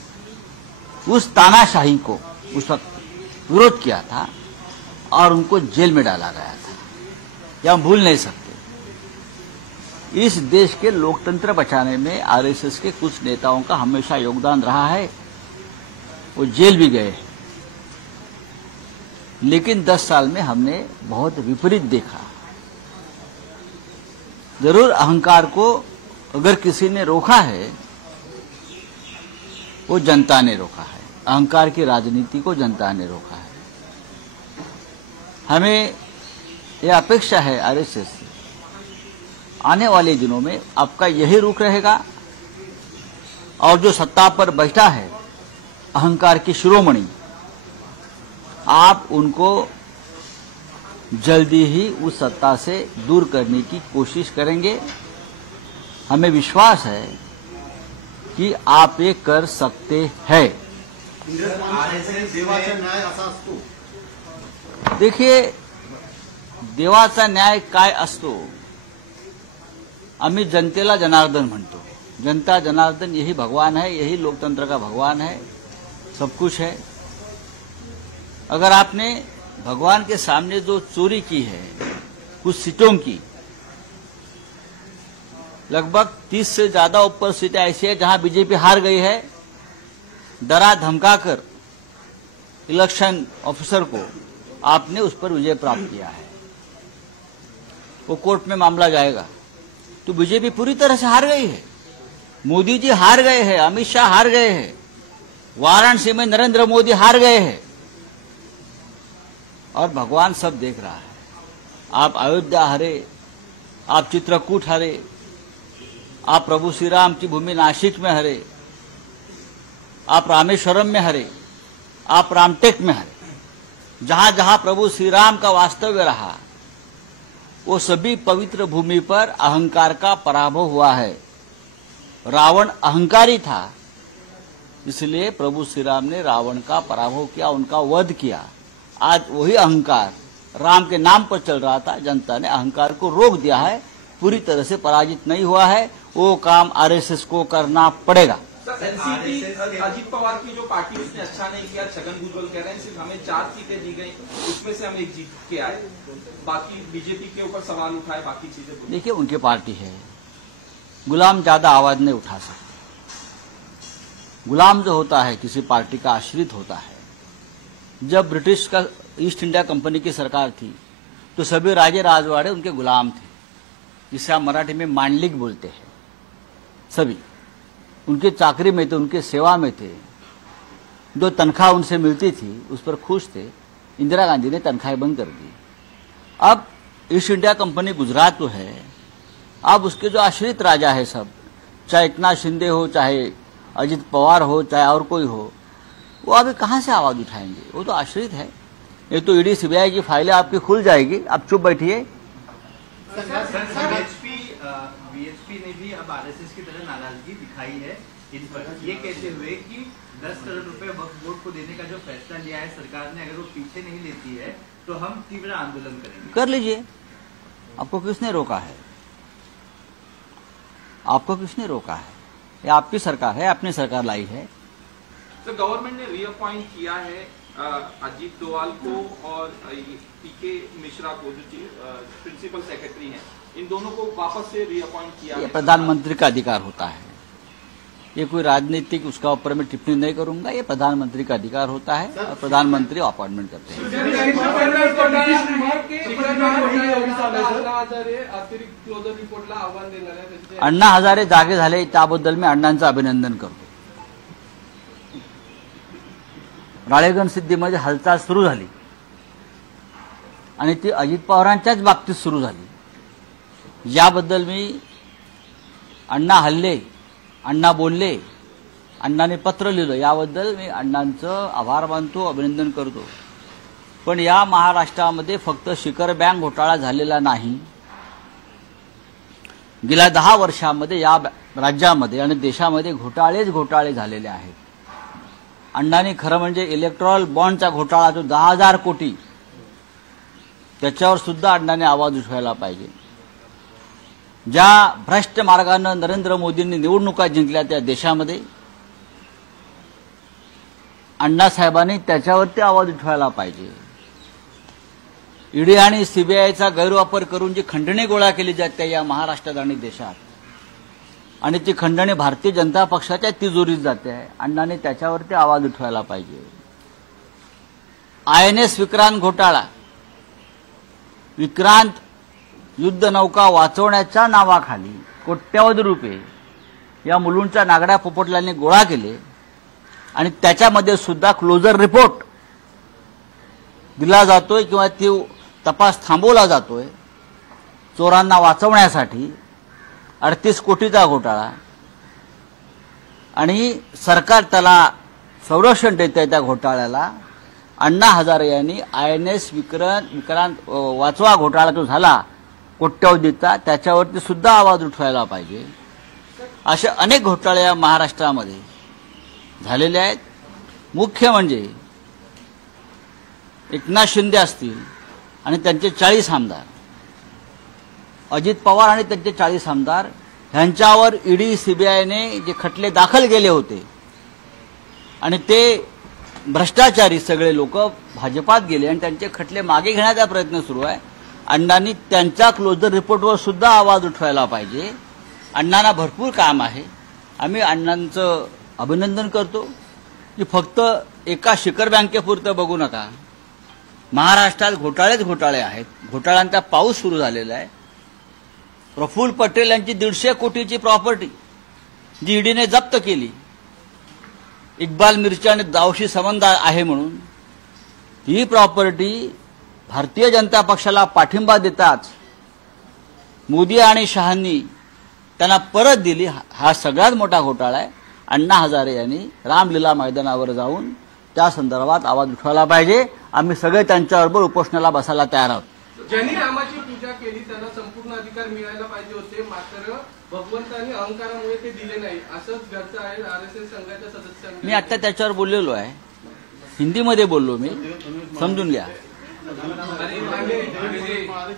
उस तानाशाही को उस वक्त विरोध किया था और उनको जेल में डाला गया था। यह हम भूल नहीं सकते। इस देश के लोकतंत्र बचाने में आरएसएस के कुछ नेताओं का हमेशा योगदान रहा है, वो जेल भी गए हैं। लेकिन 10 साल में हमने बहुत विपरीत देखा। जरूर अहंकार को अगर किसी ने रोका है, वो जनता ने रोका है। अहंकार की राजनीति को जनता ने रोका है। हमें यह अपेक्षा है आरएसएस से, आने वाले दिनों में आपका यही रुख रहेगा और जो सत्ता पर बैठा है अहंकार की शिरोमणि, आप उनको जल्दी ही उस सत्ता से दूर करने की कोशिश करेंगे। हमें विश्वास है कि आप ये कर सकते हैं। देवाचा न्याय असा असतो। देखिए, देवाचा न्याय काय असतो, आम्ही जनतेला जनार्दन म्हणतो। जनता जनार्दन यही भगवान है, यही लोकतंत्र का भगवान है, सब कुछ है। अगर आपने भगवान के सामने जो चोरी की है कुछ सीटों की, लगभग 30 से ज्यादा ऊपर सीटें ऐसी है जहां बीजेपी हार गई है, डरा धमकाकर इलेक्शन ऑफिसर को आपने उस पर विजय प्राप्त किया है, वो कोर्ट में मामला जाएगा। तो बीजेपी पूरी तरह से हार गई है। मोदी जी हार गए हैं, अमित शाह हार गए हैं, वाराणसी में नरेंद्र मोदी हार गए हैं, और भगवान सब देख रहा है। आप अयोध्या हारे, आप चित्रकूट हारे, आप प्रभु श्री राम की भूमि नासिक में हारे, आप रामेश्वरम में हारे, आप रामटेक में हारे। जहां जहां प्रभु श्री राम का वास्तव्य रहा, वो सभी पवित्र भूमि पर अहंकार का पराभव हुआ है। रावण अहंकारी था, इसलिए प्रभु श्री राम ने रावण का पराभव किया, उनका वध किया। आज वही अहंकार राम के नाम पर चल रहा था, जनता ने अहंकार को रोक दिया है, पूरी तरह से पराजित नहीं हुआ है। वो काम आरएसएस को करना पड़ेगा। एनसीपी अजीत पवार की जो पार्टी, उसने अच्छा नहीं किया। छगन भुजबल कह रहे हैं सिर्फ हमें 4 सीटें दी गई, उसमें से हम एक जीत के आए, बाकी बीजेपी के ऊपर सवाल उठाए, बाकी चीजें। देखिए, उनकी पार्टी है, गुलाम ज्यादा आवाज नहीं उठा सकते। गुलाम जो होता है किसी पार्टी का आश्रित होता है। जब ब्रिटिश का ईस्ट इंडिया कंपनी की सरकार थी तो सभी राजे राजवाड़े उनके गुलाम थे, जिसे आप मराठी में मांडलिक बोलते हैं। सभी उनके चाकरी में थे, उनके सेवा में थे। जो तनख्वाह उनसे मिलती थी उस पर खुश थे। इंदिरा गांधी ने तनख्वाहें बंद कर दी। अब ईस्ट इंडिया कंपनी गुजरात तो है, अब उसके जो आश्रित राजा है सब, चाहे एकनाथ शिंदे हो, चाहे अजित पवार हो, चाहे और कोई हो, वो अभी कहां से आवाज उठाएंगे? वो तो आश्रित है। ये तो ईडी सीबीआई की फाइलें आपकी खुल जाएगी, आप चुप बैठिए। बीएचपी ने भी अब आरएसएस की तरह नाराजगी दिखाई है इन पर। ये कहते हुए कि 10 करोड़ रुपए वक्फ बोर्ड को देने का जो फैसला लिया है सरकार ने, अगर वो पीछे नहीं लेती है तो हम तीव्र आंदोलन करेंगे। कर लीजिए, आपको किसने रोका है? आपको किसने रोका है? ये आपकी सरकार है, आपने सरकार लाई है। तो गवर्नमेंट ने रीअपॉइंट किया है अजीत डोवाल को और पीके मिश्रा को, जो प्रिंसिपल सेक्रेटरी हैं, इन दोनों को वापस से रीअपॉइंट किया। ये प्रधानमंत्री का अधिकार होता है। ये कोई राजनीतिक उसका ऊपर मैं टिप्पणी नहीं करूंगा, ये प्रधानमंत्री का अधिकार होता है और प्रधानमंत्री अपॉइंटमेंट करते हैं। अतिरिक्त क्लोजर रिपोर्टला आव्हान देणार आहे त्याचे अण्णा हजारे जागे झाले त्याबद्दल मी अण्णांचं अभिनंदन करतो. राळेगण सिद्धीमध्ये हालचाल सुरू झाली आणि ती अजित पवारांच्याच बाबतीत सुरू झाली. याबद्दल मी अण्णा हल्ले, अण्णा बोलले, अण्णाने पत्र लिहिलं, याबद्दल मी अण्णांचं आभार मानतो, अभिनंदन करतो. पण या महाराष्ट्रामध्ये फक्त शिखर बँक घोटाळा झालेला नाही, गेल्या 10 वर्षांमध्ये या राज्यामध्ये आणि देशामध्ये घोटाळे झालेले आहेत. अण्णांनी खरं म्हणजे इलेक्ट्रॉल बॉन्डचा घोटाळा जो 10,000 कोटी, त्याच्यावर सुद्धा अण्णांनी आवाज उठवायला पाहिजे. ज्या भ्रष्ट मार्गानं नरेंद्र मोदींनी निवडणुका जिंकल्या त्या देशामध्ये अण्णासाहेबांनी त्याच्यावरती आवाज उठवायला पाहिजे. ईडी आणि सीबीआयचा गैरवापर करून जी खंडणी गोळा केली जाते या महाराष्ट्रात आणि देशात, आणि ती खंडणी भारतीय जनता पक्षाच्या तिजोरीत जाते आहे, अण्णांनी त्याच्यावरती आवाज उठवायला पाहिजे. INS विक्रांत घोटाळा, विक्रांत युद्धनौका वाचवण्याच्या नावाखाली कोट्यवधी रुपये या मुलुंडच्या नागड्या पोपटलांनी गोळा केले आणि त्याच्यामध्ये सुद्धा क्लोजर रिपोर्ट दिला जातोय किंवा ती तपास थांबवला जातोय चोरांना वाचवण्यासाठी. 38 कोटीचा घोटाळा आणि सरकार त्याला संरक्षण देत आहे त्या घोटाळ्याला. अण्णा हजारे यांनी INS विक्रांत वाचवा घोटाळा जो झाला कोट्यवधीचा, त्याच्यावरती सुद्धा आवाज उठवायला पाहिजे. असे अनेक घोटाळे या महाराष्ट्रामध्ये झालेले आहेत. मुख्य म्हणजे एकनाथ शिंदे असतील आणि त्यांचे 40 आमदार, अजित पवार आणि त्यांचे 40 आमदार, ह्यांच्यावर ईडी सीबीआयने जे खटले दाखल केले होते आणि ते भ्रष्टाचारी सगळे लोक भाजपात गेले आणि त्यांचे खटले मागे घेण्याचा प्रयत्न सुरू आहे. अण्णांनी त्यांच्या क्लोजर रिपोर्टवर सुद्धा आवाज उठवायला पाहिजे. अण्णांना भरपूर काम आहे. आम्ही अण्णांचं अभिनंदन करतो की फक्त एका शिखर बँकेपुरतं बघू नका, महाराष्ट्रात घोटाळे आहेत. घोटाळ्यांचा पाऊस सुरू झालेला आहे. प्रफुल्ल पटेल यांची 150 कोटीची प्रॉपर्टी जी ईडीने जप्त केली, इक्बाल मिर्ची आणि दाऊशी संबंध आहे म्हणून, ही प्रॉपर्टी भारतीय जनता पक्षाला पाठिंबा देताच मोदी आणि शहांनी त्यांना परत दिली. हा सगळ्यात मोठा घोटाळा आहे. अण्णा हजारे यांनी रामलीला मैदानावर जाऊन त्या संदर्भात आवाज उठवायला पाहिजे. आम्ही सगळे त्यांच्याबरोबर उपोषणाला बसायला तयार आहोत. ज्यांनी रामाची पूजा केली त्यांना संपूर्ण अधिकार मिळायला पाहिजे होते, मात्र भगवंतांनी अहंकारामुळे ते दिले नाही, असंच घरचं आहे RSS संघाच्या सदस्यांनी. मी आता त्याच्यावर बोललेलो आहे, हिंदीमध्ये बोललो मी, समजून घ्या.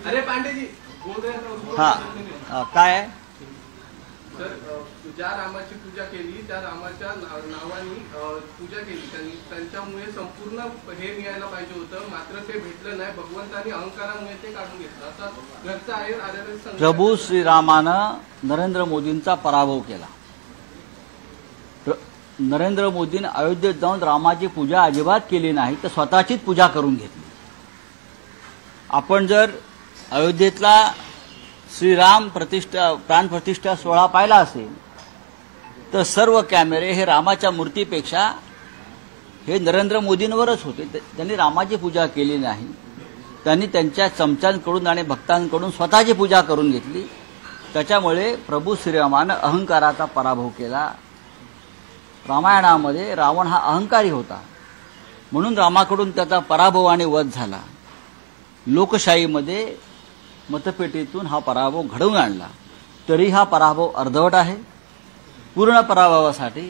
अरे पांडेजी बोल रहे हैं. हा काय आहे सर, ज्या रामाची पूजा केली त्या रामाच्या नावाने पूजा केली, त्यांच्यामुळे संपूर्ण हे मिळायला पाहिजे होतं, मात्र ते भेटलं नाही. भगवंतांनी अहंकारामुळे ते काढून घेतलं, असं घरचं आहे RSS संघ. प्रभू श्रीरामानं नरेंद्र मोदींचा पराभव केला. नरेंद्र मोदींनी अयोध्येत जाऊन रामाची पूजा अजिबात केली नाही, तर स्वतःचीच पूजा करून घेतली. आपण जर अयोध्येतला श्रीराम प्राणप्रतिष्ठा सोहळा पाहिला असेल तर सर्व कॅमेरे हे रामाच्या मूर्तीपेक्षा हे नरेंद्र मोदींवरच होते. त्यांनी रामाची पूजा केली नाही, त्यांनी त्यांच्या चमच्यांकडून आणि भक्तांकडून स्वतःची पूजा करून घेतली. त्याच्यामुळे प्रभू श्रीरामानं अहंकाराचा पराभव केला. रामायणामध्ये रावण हा अहंकारी होता, म्हणून रामाकडून त्याचा पराभव आणि वध झाला. लोकशाहीमध्ये मतपेटीतून हा पराभव घडवून आणला. तरी हा पराभव अर्धवट आहे. पूर्ण पराभवासाठी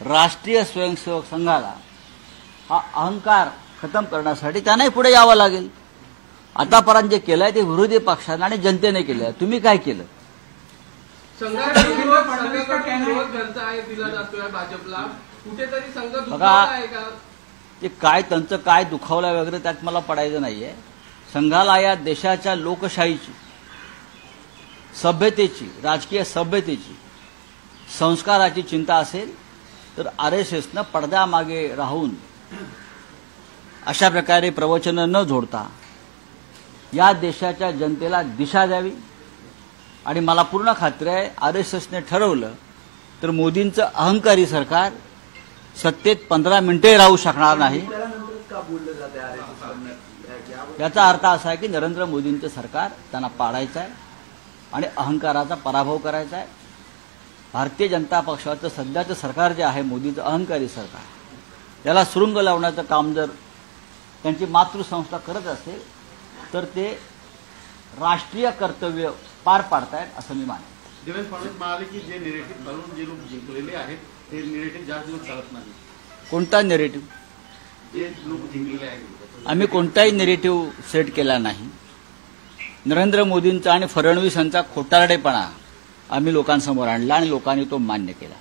राष्ट्रीय स्वयंसेवक संघाला हा अहंकार खतम करण्यासाठी त्यांनाही पुढे यावं लागेल. आतापर्यंत जे केलंय ते विरोधी पक्षाने आणि जनतेने केलंय. तुम्ही काय केलं? संघाकडून विरोध घरचा आहे दिला जातोय भाजपला, कुठेतरी संघ दुखावला आहे का? ते काय त्यांचं काय दुखावलं वगैरे त्यात मला पडायचं नाहीये. संघाला या देशाच्या लोकशाहीची, सभ्यतेची, राजकीय सभ्यतेची संस्काराची चिंता असेल तर RSSनं पडद्यामागे राहून अशा प्रकारे प्रवचनं न जोडता या देशाच्या जनतेला दिशा द्यावी. आणि मला पूर्ण खात्री आहे RSSने ठरवलं तर मोदींचं अहंकारी सरकार सत्तेत 15 मिनिटे राहू शकणार नाही. याचा अर्थ असा आहे की नरेंद्र मोदींचं सरकार त्यांना पाडायचं आहे आणि अहंकाराचा पराभव करायचा आहे. भारतीय जनता पक्षाचं सध्याचं सरकार जे आहे मोदीचं अहंकारी सरकार याला सुरुंग लावण्याचं काम जर त्यांची मातृसंस्था करत असेल तर ते राष्ट्रीय कर्तव्य पार पाडतायत असं मी मानतो. देवेंद्र फडणवीस म्हणाले की जे निरेटिव्ह घालून जे लोक जिंकलेले आहेत ते निरेटिव्ह जास्त दिवस चालत नाही. कोणता नेरेटिव्ह? जे लोक जिंकलेले आहेत आम्ही कोणताही नेरेटिव्ह सेट केला नाही. नरेंद्र मोदींचा आणि फडणवीसांचा खोटारडेपणा आम्ही लोकांसमोर आणला आणि लोकांनी तो मान्य केला.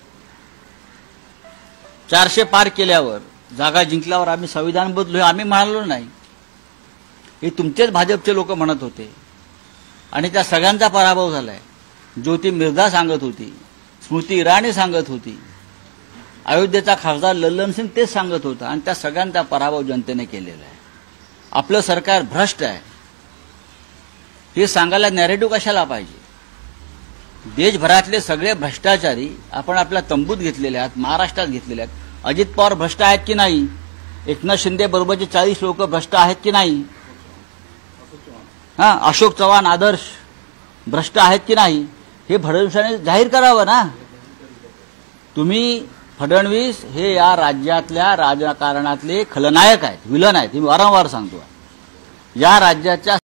400 पार केल्यावर जागा जिंकल्यावर आम्ही संविधान बदलू हे आम्ही म्हणालो नाही. हे तुमचेच भाजपचे लोक म्हणत होते आणि त्या सगळ्यांचा पराभव झालाय. ज्योती मिर्झा सांगत होती, स्मृती इराणी सांगत होती, अयोध्येचा खासदार लल्लन सिंग तेच सांगत होता आणि त्या सगळ्यांचा पराभव जनतेने केलेला आहे. आपलं सरकार भ्रष्ट आहे हे सांगायला नॅरेटिव्ह कशाला पाहिजे? देशभरातले सगळे भ्रष्टाचारी आपण आपल्या तंबूत घेतलेले आहेत, महाराष्ट्रात घेतलेले आहेत. अजित पवार भ्रष्ट आहेत की नाही? एकनाथ शिंदे बरोबरचे 40 लोक भ्रष्ट आहेत की नाही? अशोक चव्हाण आदर्श भ्रष्ट आहेत की नाही हे फडणवीसांनी जाहीर करावं ना. तुम्ही फडणवीस हे या राज्यातल्या राजकारणातले खलनायक आहेत, विलन आहेत. हे मी वारंवार सांगतो. या राज्याच्या